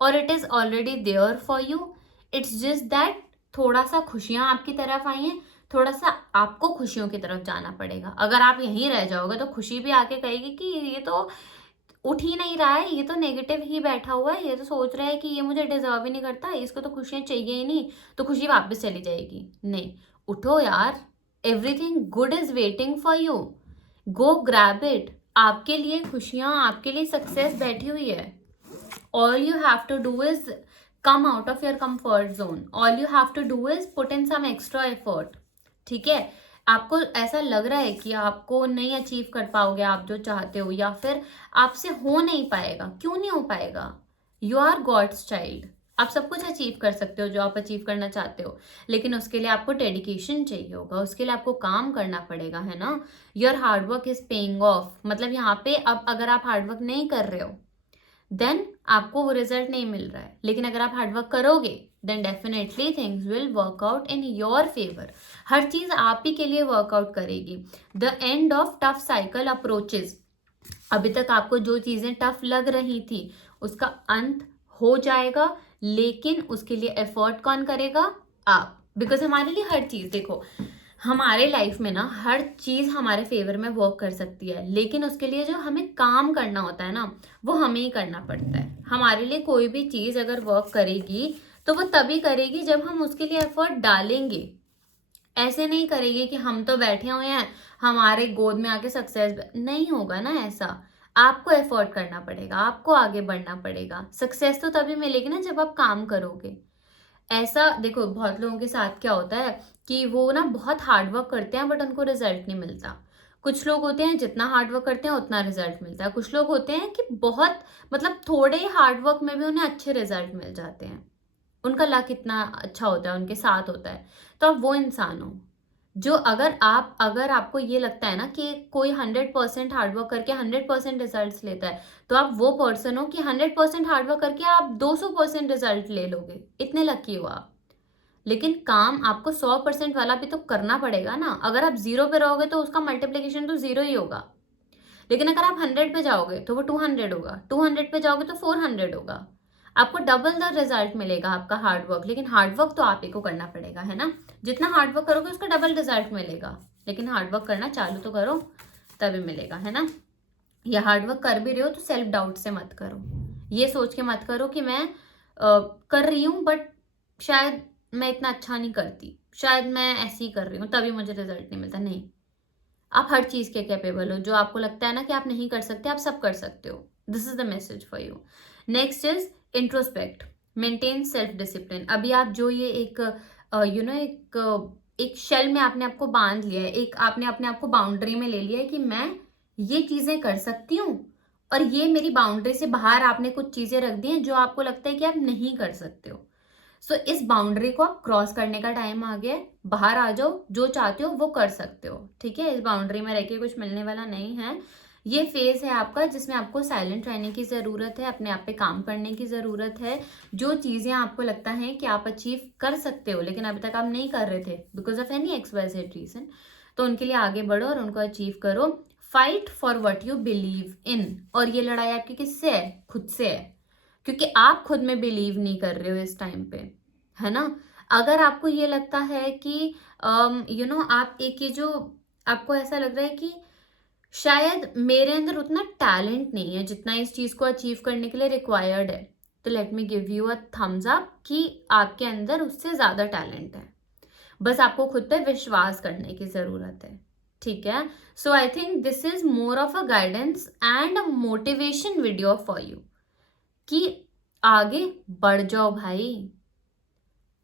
और it is already there for you. It's just that थोड़ा सा खुशियां आपकी तरफ आई हैं, थोड़ा सा आपको खुशियों की तरफ जाना पड़ेगा. अगर आप यहीं रह जाओगे तो खुशी भी आके कहेगी कि ये तो उठ ही नहीं रहा है, ये तो नेगेटिव ही बैठा हुआ है, ये तो सोच रहा है कि ये मुझे डिजर्व ही नहीं करता, इसको तो खुशियां चाहिए ही नहीं, तो खुशी वापस चली जाएगी. नहीं, उठो यार. Everything good is waiting for you. Go grab it. आपके लिए खुशियां, आपके लिए सक्सेस बैठी हुई है. All you have to do is come out of your comfort zone. All you have to do is put in some extra effort. ठीक है, आपको ऐसा लग रहा है कि आपको नहीं अचीव कर पाओगे आप जो चाहते हो, या फिर आपसे हो नहीं पाएगा, क्यों नहीं हो पाएगा? You are God's child. आप सब कुछ अचीव कर सकते हो जो आप अचीव करना चाहते हो, लेकिन उसके लिए आपको डेडिकेशन चाहिए होगा, उसके लिए आपको काम करना पड़ेगा, है ना। Your hard work is paying off. मतलब यहाँ पे अब अगर आप हार्डवर्क नहीं कर रहे हो देन आपको वो रिजल्ट नहीं मिल रहा है, लेकिन अगर आप हार्डवर्क करोगे then definitely things will work out in your favour. हर चीज आप ही के लिए वर्कआउट करेगी। The end of tough cycle approaches. अभी तक आपको जो चीजें टफ लग रही थी उसका अंत हो जाएगा, लेकिन उसके लिए एफर्ट कौन करेगा? आप। बिकॉज हमारे लिए हर चीज, देखो हमारे लाइफ में ना हर चीज हमारे फेवर में वर्क कर सकती है, लेकिन उसके लिए जो हमें काम करना होता है ना वो हमें ही करना पड़ता है। हमारे लिए कोई भी चीज अगर वर्क करेगी तो वो तभी करेगी जब हम उसके लिए एफर्ट डालेंगे। ऐसे नहीं करेगी कि हम तो बैठे हुए हैं हमारे गोद में आके सक्सेस, नहीं होगा ना ऐसा। आपको एफर्ट करना पड़ेगा, आपको आगे बढ़ना पड़ेगा। सक्सेस तो तभी मिलेगी ना जब आप काम करोगे। ऐसा देखो बहुत लोगों के साथ क्या होता है कि वो ना बहुत हार्डवर्क करते हैं बट उनको रिजल्ट नहीं मिलता। कुछ लोग होते हैं जितना हार्डवर्क करते हैं उतना रिजल्ट मिलता है। कुछ लोग होते हैं कि बहुत मतलब थोड़े हार्डवर्क में भी उन्हें अच्छे रिजल्ट मिल जाते हैं। उनका लक इतना अच्छा होता है, उनके साथ होता है। तो आप वो इंसान हो जो अगर आपको ये लगता है ना कि कोई 100% हार्डवर्क करके 100% रिजल्ट्स लेता है, तो आप वो पर्सन हो कि 100% हार्डवर्क करके आप 200% रिजल्ट ले लोगे। इतने लकी हो आप। लेकिन काम आपको 100% वाला भी तो करना पड़ेगा ना। अगर आप 0 पे रहोगे तो उसका मल्टीप्लीकेशन तो 0 ही होगा, लेकिन अगर आप 100 पे जाओगे तो वो 200 होगा, 200 पे जाओगे तो 400 होगा। आपको डबल द रिजल्ट मिलेगा आपका हार्डवर्क, लेकिन हार्डवर्क तो आप ही को करना पड़ेगा, है ना। जितना हार्डवर्क करोगे उसका डबल रिजल्ट मिलेगा, लेकिन हार्डवर्क करना चालू तो करो तभी मिलेगा, है ना। या हार्डवर्क कर भी रहे हो तो सेल्फ डाउट से मत करो। ये सोच के मत करो कि मैं कर रही हूँ बट शायद मैं इतना अच्छा नहीं करती, शायद मैं ऐसे ही कर रही हूँ तभी मुझे रिजल्ट नहीं मिलता। नहीं, आप हर चीज के कैपेबल हो। जो आपको लगता है ना कि आप नहीं कर सकते, आप सब कर सकते हो। This is the message for you. Next is introspect, maintain self discipline. अभी आप जो ये एक एक शेल में आपने आपको बांध लिया है, एक आपने अपने आप को बाउंड्री में ले लिया है कि मैं ये चीजें कर सकती हूँ, और ये मेरी बाउंड्री से बाहर आपने कुछ चीजें रख दी हैं जो आपको लगता है कि आप नहीं कर सकते हो। सो इस बाउंड्री को आप क्रॉस करने का टाइम आ गया है। बाहर आ जाओ, जो चाहते हो वो कर सकते हो, ठीक है। इस बाउंड्री में रह के कुछ मिलने वाला नहीं है। ये फेज है आपका जिसमें आपको साइलेंट रहने की जरूरत है, अपने आप पे काम करने की जरूरत है। जो चीजें आपको लगता है कि आप अचीव कर सकते हो लेकिन अभी तक आप नहीं कर रहे थे because of any XYZ reason, तो उनके लिए आगे बढ़ो और उनको अचीव करो। Fight for what you believe in. और ये लड़ाई आपकी किससे है? खुद से है, क्योंकि आप खुद में बिलीव नहीं कर रहे हो इस टाइम पे, है ना। अगर आपको ये लगता है कि आप एक ये जो आपको ऐसा लग रहा है कि शायद मेरे अंदर उतना टैलेंट नहीं है जितना इस चीज को अचीव करने के लिए रिक्वायर्ड है, तो let me give you a thumbs up कि आपके अंदर उससे ज्यादा टैलेंट है। बस आपको खुद पे विश्वास करने की जरूरत है, ठीक है। So I think this is more of a guidance and a motivation video for you कि आगे बढ़ जाओ भाई।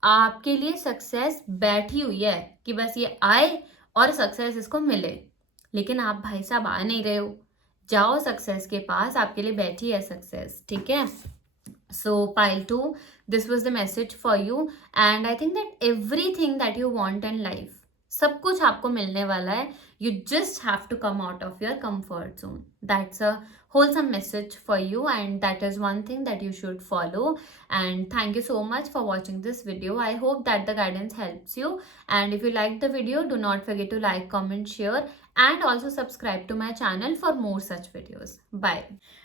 आपके लिए सक्सेस बैठी हुई है कि बस ये आए और सक्सेस इसको मिले, लेकिन आप भाई साहब आ नहीं रहे हो। जाओ सक्सेस के पास, आपके लिए बैठी है सक्सेस, ठीक है। सो pile 2, this was the message for you and I think that everything that you want in life, सब कुछ आपको मिलने वाला है। You just have to come out of your comfort zone. That's a wholesome message for you and that is one thing that you should follow. And thank you so much for watching this video. I hope that the guidance helps you. And if you liked the video, do not forget to like, comment, share and also subscribe to my channel for more such videos. Bye.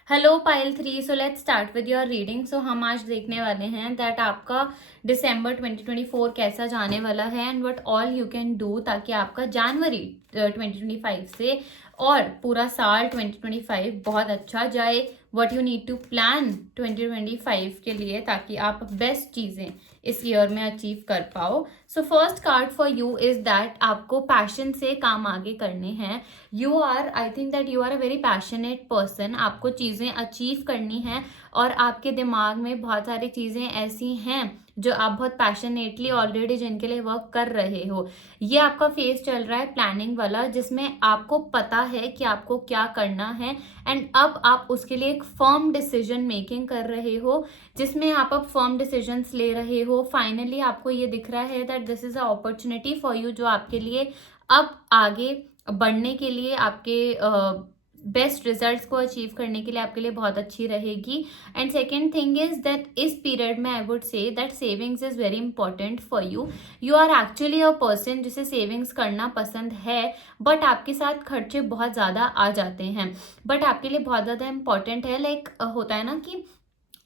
Hello Pile 3. So let's start with your reading. So हम आज देखने वाले हैं that आपका दिसंबर 2024 कैसा जाने वाला है and what all you can do ताकि आपका जनवरी 2025 से और पूरा साल 2025 बहुत अच्छा जाए। What you need to plan 2025 के लिए ताकि आप बेस्ट चीज़ें इस ईयर में अचीव कर पाओ। So first card for you is that आपको पैशन से काम आगे करने हैं। You are, I think that you are a very passionate person. आपको चीज़ें अचीव करनी है और आपके दिमाग में बहुत सारी चीज़ें ऐसी हैं जो आप बहुत पैशनेटली ऑलरेडी जिनके लिए वर्क कर रहे हो। ये आपका फेज चल रहा है प्लानिंग वाला, जिसमें आपको पता है कि आपको क्या करना है एंड अब आप उसके लिए एक फर्म डिसीजन मेकिंग कर रहे हो, जिसमें आप अब फर्म डिसीजंस ले रहे हो। फाइनली आपको ये दिख रहा है that this is a opportunity for you, जो आपके लिए अब आगे बढ़ने के लिए, आपके बेस्ट रिजल्ट्स को अचीव करने के लिए आपके लिए बहुत अच्छी रहेगी। And second thing is that इस पीरियड में I would say that savings is very important for you. You are actually a person जिसे सेविंग्स करना पसंद है, बट आपके साथ खर्चे बहुत ज़्यादा आ जाते हैं, बट आपके लिए बहुत ज़्यादा इंपॉर्टेंट है। लाइक होता है ना कि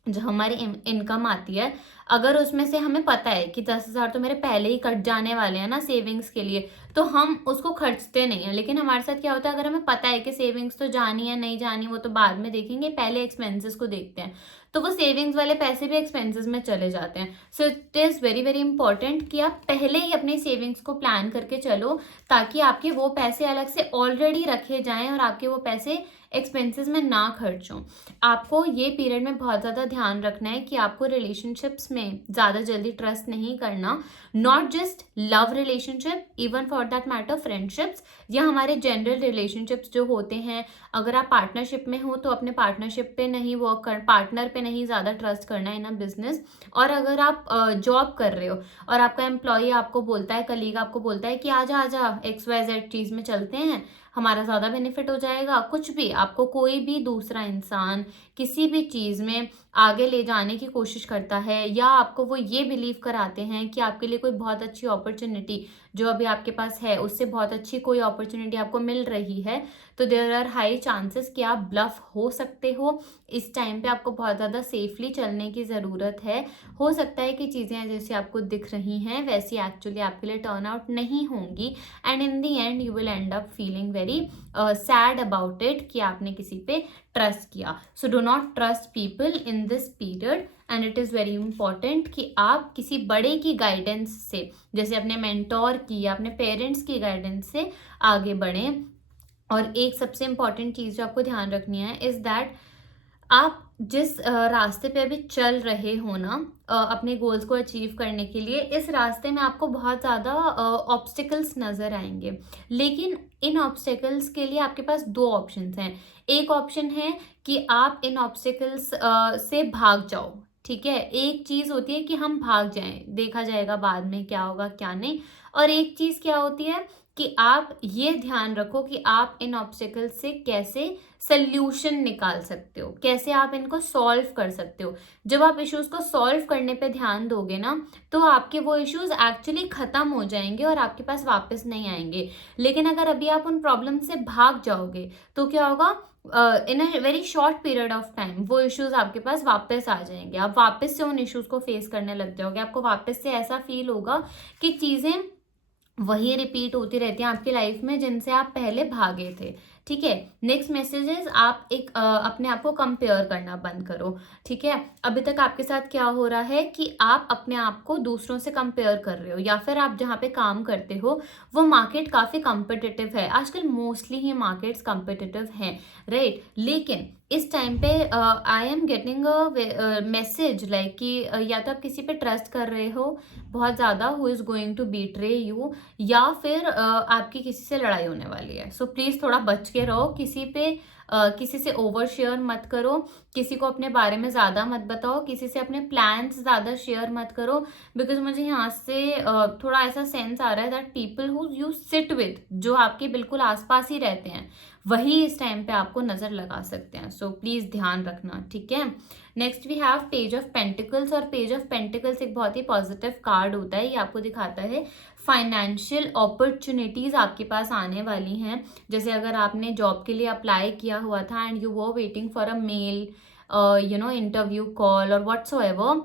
जो हमारी इनकम आती है, अगर उसमें से हमें पता है कि 10,000 तो मेरे पहले ही कट जाने वाले हैं ना सेविंग्स के लिए, तो हम उसको खर्चते नहीं हैं। लेकिन हमारे साथ क्या होता है, अगर हमें पता है कि सेविंग्स तो जानी है नहीं जानी वो तो बाद में देखेंगे, पहले एक्सपेंसेस को देखते हैं, तो वो सेविंग्स वाले पैसे भी एक्सपेंसेस में चले जाते हैं। सो it is very very important कि आप पहले ही अपने सेविंग्स को प्लान करके चलो, ताकि आपके वो पैसे अलग से ऑलरेडी रखे जाएं और आपके वो पैसे एक्सपेंसेस में ना खर्च हों। आपको ये पीरियड में बहुत ज़्यादा ध्यान रखना है कि आपको रिलेशनशिप्स में ज़्यादा जल्दी ट्रस्ट नहीं करना, not just love relationship, even for that matter friendships या हमारे जनरल रिलेशनशिप्स जो होते हैं। अगर आप पार्टनरशिप में हो तो अपने पार्टनरशिप पे नहीं वर्क कर, पार्टनर पे नहीं ज़्यादा ट्रस्ट करना इन अ बिजनेस। और अगर आप जॉब कर रहे हो और आपका एम्प्लॉय आपको बोलता है, कलीग आपको बोलता है कि आजा XYZ चीज़ में चलते हैं, हमारा ज़्यादा बेनिफिट हो जाएगा, कुछ भी आपको कोई भी दूसरा इंसान किसी भी चीज़ में आगे ले जाने की कोशिश करता है, या आपको वो ये बिलीव कराते हैं कि आपके लिए कोई बहुत अच्छी अपॉर्चुनिटी जो अभी आपके पास है उससे बहुत अच्छी कोई अपॉर्चुनिटी आपको मिल रही है, तो देयर आर हाई चांसेस कि आप ब्लफ हो सकते हो। इस टाइम पे आपको बहुत ज़्यादा सेफली चलने की ज़रूरत है। हो सकता है कि चीज़ें जैसे आपको दिख रही हैं वैसी एक्चुअली आपके लिए टर्न आउट नहीं होंगी, and in the and you will and up feeling very sad about it कि आपने किसी पे ट्रस्ट किया। So do not trust people in this period, and it is very important कि आप किसी बड़े की गाइडेंस से, जैसे अपने मेंटोर की या अपने पेरेंट्स की गाइडेंस से आगे बढ़ें। और एक सबसे इम्पॉर्टेंट चीज़ जो आपको ध्यान रखनी है इज़ दैट आप जिस रास्ते पे अभी चल रहे हो ना अपने गोल्स को अचीव करने के लिए, इस रास्ते में आपको बहुत ज़्यादा ऑब्स्टिकल्स नज़र आएंगे, लेकिन इन ऑब्स्टिकल्स के लिए आपके पास दो ऑप्शंस हैं। एक ऑप्शन है कि आप इन ऑब्स्टिकल्स से भाग जाओ, ठीक है। एक चीज़ होती है कि हम भाग जाएं, देखा जाएगा बाद में क्या होगा क्या नहीं, और एक चीज़ क्या होती है कि आप ये ध्यान रखो कि आप इन ऑब्स्टिकल्स से कैसे सल्यूशन निकाल सकते हो, कैसे आप इनको सॉल्व कर सकते हो। जब आप इश्यूज को सॉल्व करने पे ध्यान दोगे ना, तो आपके वो इश्यूज एक्चुअली खत्म हो जाएंगे और आपके पास वापस नहीं आएंगे। लेकिन अगर अभी आप उन प्रॉब्लम से भाग जाओगे तो क्या होगा, in a very short period of time वो इश्यूज आपके पास वापस आ जाएंगे, आप वापस से उन इश्यूज को फेस करने लग जाओगे। आपको वापस से ऐसा फील होगा कि चीज़ें वही रिपीट होती रहती हैं आपकी लाइफ में जिनसे आप पहले भागे थे, ठीक है। नेक्स्ट मैसेज इज आप अपने आप को कंपेयर करना बंद करो, ठीक है। अभी तक आपके साथ क्या हो रहा है कि आप अपने आप को दूसरों से कंपेयर कर रहे हो, या फिर आप जहाँ पे काम करते हो वो मार्केट काफ़ी कंपिटिटिव है आजकल, मोस्टली ही मार्केट्स कंपिटिटिव हैं, राइट। लेकिन इस टाइम पे I am getting a message like कि या तो आप किसी पे ट्रस्ट कर रहे हो बहुत ज़्यादा, who is going to betray you, या फिर आपकी किसी से लड़ाई होने वाली है। सो प्लीज़ थोड़ा बच के रहो, किसी से ओवर शेयर मत करो, किसी को अपने बारे में ज़्यादा मत बताओ, किसी से अपने प्लान्स ज़्यादा शेयर मत करो, बिकॉज मुझे यहाँ से थोड़ा ऐसा सेंस आ रहा है that people who you sit with, जो आपके बिल्कुल आसपास ही रहते हैं, वही इस टाइम पे आपको नज़र लगा सकते हैं। सो प्लीज़ ध्यान रखना, ठीक है। Next we have page of pentacles, और पेज ऑफ पेंटिकल्स एक बहुत ही पॉजिटिव कार्ड होता है। ये आपको दिखाता है फाइनेंशियल अपॉर्चुनिटीज़ आपके पास आने वाली हैं। जैसे अगर आपने जॉब के लिए अप्लाई किया हुआ था and you were waiting for a mail interview call और whatsoever,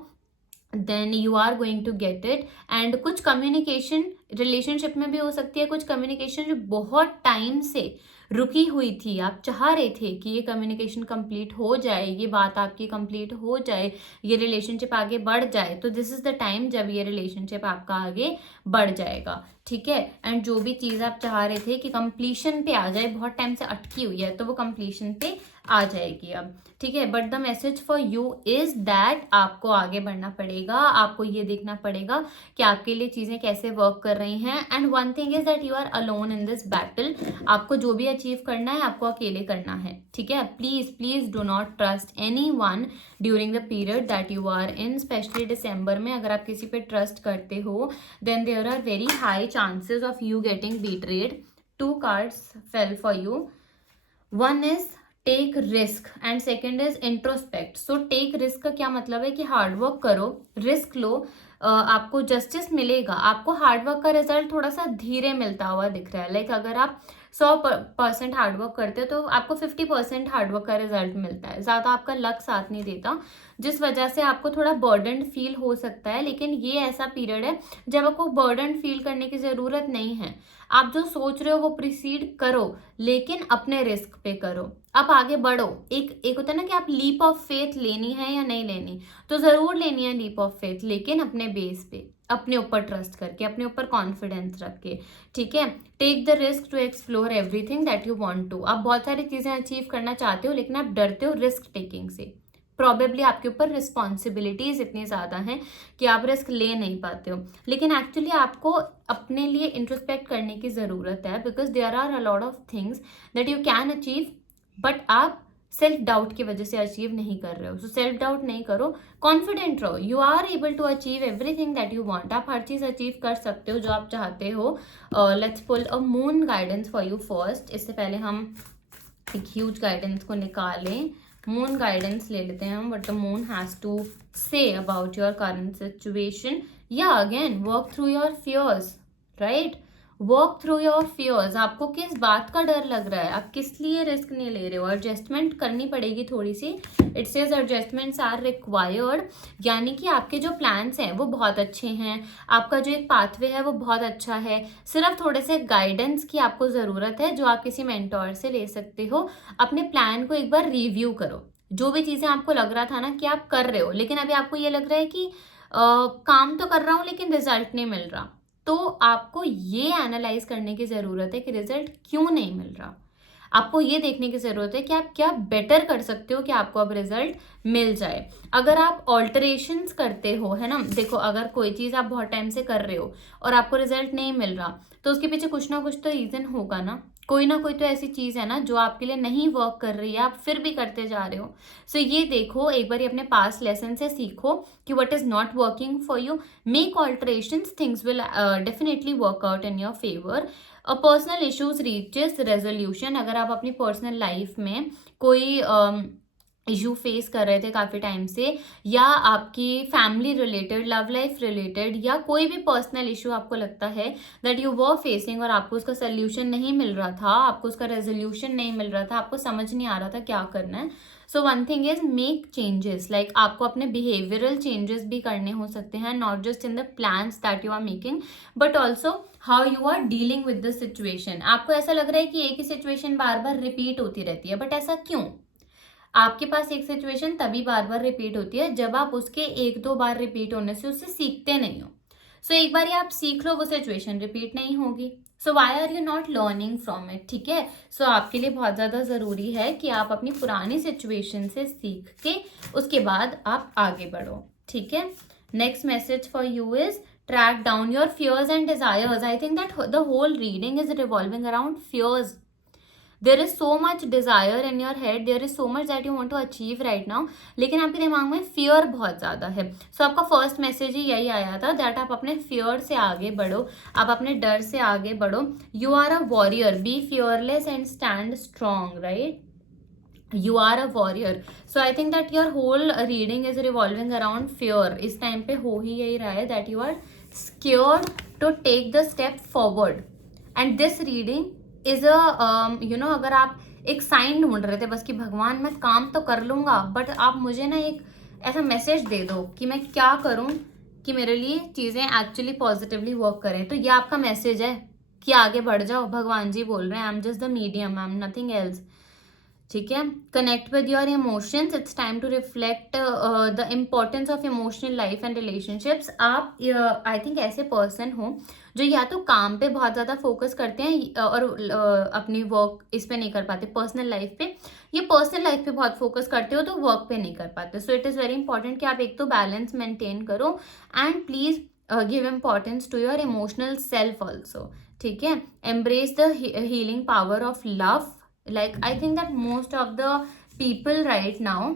then you are going to get it. And कुछ कम्युनिकेशन रिलेशनशिप में भी हो सकती है, कुछ कम्युनिकेशन जो बहुत टाइम से रुकी हुई थी, आप चाह रहे थे कि ये कम्युनिकेशन कंप्लीट हो जाए, ये बात आपकी कंप्लीट हो जाए, ये रिलेशनशिप आगे बढ़ जाए, तो दिस इज द टाइम जब ये रिलेशनशिप आपका आगे बढ़ जाएगा, ठीक है। एंड जो भी चीज़ आप चाह रहे थे कि कंप्लीशन पे आ जाए, बहुत टाइम से अटकी हुई है, तो वो कंप्लीशन पे आ जाएगी अब, ठीक है। But the message for you is that आपको आगे बढ़ना पड़ेगा, आपको ये देखना पड़ेगा कि आपके लिए चीजें कैसे वर्क कर रही हैं। And one thing is that you are alone in this battle. आपको जो भी अचीव करना है आपको अकेले करना है, ठीक है। Please please do not trust anyone during the period that you are in, especially December में। अगर आप किसी पे ट्रस्ट करते हो then there are very high chances of you getting betrayed. 2 cards fell for you. One is take risk and second is introspect. So take risk का क्या मतलब है कि हार्डवर्क करो, रिस्क लो, आपको जस्टिस मिलेगा। आपको हार्डवर्क का रिजल्ट थोड़ा सा धीरे मिलता हुआ दिख रहा है। लाइक अगर आप 100% हार्डवर्क करते हो तो आपको 50% हार्डवर्क का रिजल्ट मिलता है, ज़्यादा आपका लक साथ नहीं देता, जिस वजह से आपको थोड़ा बर्डन फील हो सकता है। लेकिन ये ऐसा पीरियड है जब आपको बर्डन फील करने की ज़रूरत नहीं है। आप जो सोच रहे हो वो प्रोसीड करो, लेकिन अपने रिस्क पे करो, आप आगे बढ़ो। एक होता है ना कि आप लीप ऑफ फेथ लेनी है या नहीं लेनी, तो ज़रूर लेनी है लीप ऑफ फेथ, लेकिन अपने बेस पे, अपने ऊपर ट्रस्ट करके, अपने ऊपर कॉन्फिडेंस रख के, ठीक है। Take the risk to explore everything that you want to. आप बहुत सारी चीज़ें अचीव करना चाहते हो लेकिन आप डरते हो रिस्क टेकिंग से। प्रॉबेबली आपके ऊपर रिस्पॉन्सिबिलिटीज इतनी ज़्यादा हैं कि आप रिस्क ले नहीं पाते हो। लेकिन एक्चुअली आपको अपने लिए इंट्रोस्पेक्ट करने की ज़रूरत है, because there are a lot of things that you can achieve, but आप सेल्फ डाउट की वजह से अचीव नहीं कर रहे हो। सो सेल्फ डाउट नहीं करो, कॉन्फिडेंट रहो। You are able to achieve everything that you want. आप हर चीज़ अचीव कर सकते हो जो आप चाहते हो। Let's pull a moon guidance for you first. इससे पहले हम एक ह्यूज गाइडेंस को निकालें, मून गाइडेंस ले लेते हैं हम, what the moon has to say about your current situation. Yeah, again, work through your fears, right? Work through your fears. आपको किस बात का डर लग रहा है, आप किस लिए रिस्क नहीं ले रहे हो। एडजस्टमेंट करनी पड़ेगी थोड़ी सी। It says adjustments are required, यानी कि आपके जो प्लान्स हैं वो बहुत अच्छे हैं, आपका जो एक पाथवे है वो बहुत अच्छा है, सिर्फ थोड़े से गाइडेंस की आपको ज़रूरत है जो आप किसी मेंटोर से ले सकते हो। अपने प्लान को एक बार रिव्यू करो। जो भी चीज़ें आपको लग रहा था ना कि आप कर रहे हो, लेकिन अभी आपको ये लग रहा है कि काम तो कर रहा हूँ लेकिन रिजल्ट नहीं मिल रहा, तो आपको ये एनालाइज करने की ज़रूरत है कि रिजल्ट क्यों नहीं मिल रहा। आपको ये देखने की ज़रूरत है कि आप क्या बेटर कर सकते हो कि आपको अब रिजल्ट मिल जाए। अगर आप ऑल्टरेशंस करते हो, है ना, देखो अगर कोई चीज़ आप बहुत टाइम से कर रहे हो और आपको रिजल्ट नहीं मिल रहा, तो उसके पीछे कुछ ना कुछ तो रीज़न होगा ना। कोई ना कोई तो ऐसी चीज़ है ना जो आपके लिए नहीं वर्क कर रही है, आप फिर भी करते जा रहे हो। सो ये देखो, एक बार अपने पास्ट लेसन से सीखो कि what is not working for you, make alterations, things will definitely work out in your favour. Personal issues reaches resolution. अगर आप अपनी पर्सनल लाइफ में कोई इशू फेस कर रहे थे काफ़ी टाइम से, या आपकी family related, love life related, या कोई भी पर्सनल इशू आपको लगता है दैट यू वर फेसिंग और आपको उसका सोल्यूशन नहीं मिल रहा था, आपको उसका रेजोल्यूशन नहीं मिल रहा था, आपको समझ नहीं आ रहा था क्या करना है, so one thing is make changes. Like आपको अपने बिहेवियरल चेंजेस भी करने हो सकते हैं, not just in the plans that you are making but also how you are dealing with the situation. आपको ऐसा लग रहा है कि एक ही सिचुएशन बार बार रिपीट होती रहती है, बट ऐसा क्यों? आपके पास एक सिचुएशन तभी बार बार रिपीट होती है जब आप उसके 1-2 बार रिपीट होने से उससे सीखते नहीं हो। सो एक बार आप सीख लो, वो सिचुएशन रिपीट नहीं होगी। So why are you not learning from it, ठीक है। सो आपके लिए बहुत ज़्यादा ज़रूरी है कि आप अपनी पुरानी सिचुएशन से सीख के उसके बाद आप आगे बढ़ो, ठीक है। Next message for you is track down your fears and desires. I think that the whole reading is revolving around fears. There is so much desire in your head, there is so much that you want to achieve right now, लेकिन आपके दिमाग में fear बहुत ज़्यादा है। सो आपका first message ही यही आया था दैट आप अपने फियर से आगे बढ़ो, आप अपने डर से आगे बढ़ो। You are a warrior, be fearless and stand strong, right? You are a warrior. So I think that your whole reading is revolving around fear. इस टाइम पे हो ही यही रहा है that you are scared to take the step forward, and this reading is a you know, अगर आप एक साइन ढूंढ रहे थे बस कि भगवान मैं काम तो कर लूँगा, बट आप मुझे ना एक ऐसा मैसेज दे दो कि मैं क्या करूँ कि मेरे लिए चीज़ें एक्चुअली पॉजिटिवली वर्क करें, तो ये आपका मैसेज है कि आगे बढ़ जाओ। भगवान जी बोल रहे हैं, I am just the medium, I am nothing else. ठीक है, connect with your emotions, it's time to reflect the importance of emotional life and relationships. आप आई थिंक ऐसे पर्सन हो जो या तो काम पे बहुत ज़्यादा फोकस करते हैं और अपनी वर्क इस पे नहीं कर पाते, पर्सनल लाइफ पे, ये पर्सनल लाइफ पे बहुत फोकस करते हो तो वर्क पे नहीं कर पाते। So it is very important कि आप एक तो बैलेंस मेंटेन करो and please give importance to your emotional self also. ठीक है, embrace the healing power of love. Like I think that most of the people right now,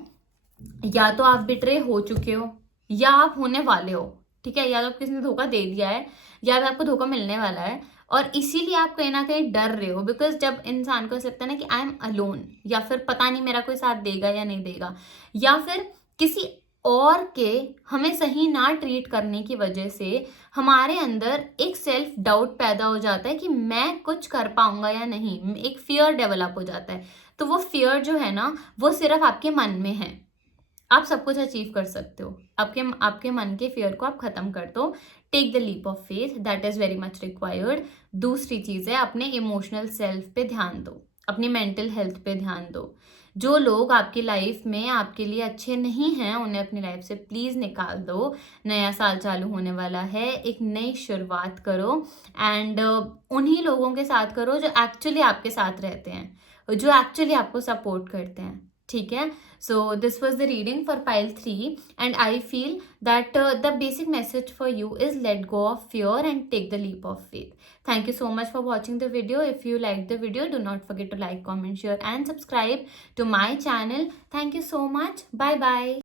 या तो आप बिट्रे हो चुके हो या आप होने वाले हो। ठीक है, या तो किसी ने धोखा दे दिया है या फिर आपको धोखा मिलने वाला है, और इसीलिए आप कहीं ना कहीं डर रहे हो। बिकॉज जब इंसान को ऐसा लगता है ना कि आई एम अलोन, या फिर पता नहीं मेरा कोई साथ देगा या नहीं देगा, या फिर किसी और के हमें सही ना ट्रीट करने की वजह से हमारे अंदर एक सेल्फ डाउट पैदा हो जाता है कि मैं कुछ कर पाऊंगा या नहीं, एक फियर डेवलप हो जाता है। तो वो फियर जो है ना, वो सिर्फ आपके मन में है। आप सब कुछ अचीव कर सकते हो, आपके मन के फियर को आप खत्म कर दो। Take the leap of faith, that is very much required. दूसरी चीज है, अपने इमोशनल सेल्फ पे ध्यान दो, अपनी मेंटल हेल्थ पे ध्यान दो। जो लोग आपकी लाइफ में आपके लिए अच्छे नहीं हैं उन्हें अपनी लाइफ से प्लीज निकाल दो। नया साल चालू होने वाला है, एक नई शुरुआत करो एंड उन्हीं लोगों के साथ करो जो एक्चुअली आपके साथ रहते हैं, जो एक्चुअली आपको सपोर्ट करते हैं। ठीक है, so this was the reading for pile 3, and I feel that the basic message for you is let go of fear and take the leap of faith. Thank you so much for watching the video. If you liked the video, do not forget to like, comment, share and subscribe to my channel. Thank you so much. Bye bye.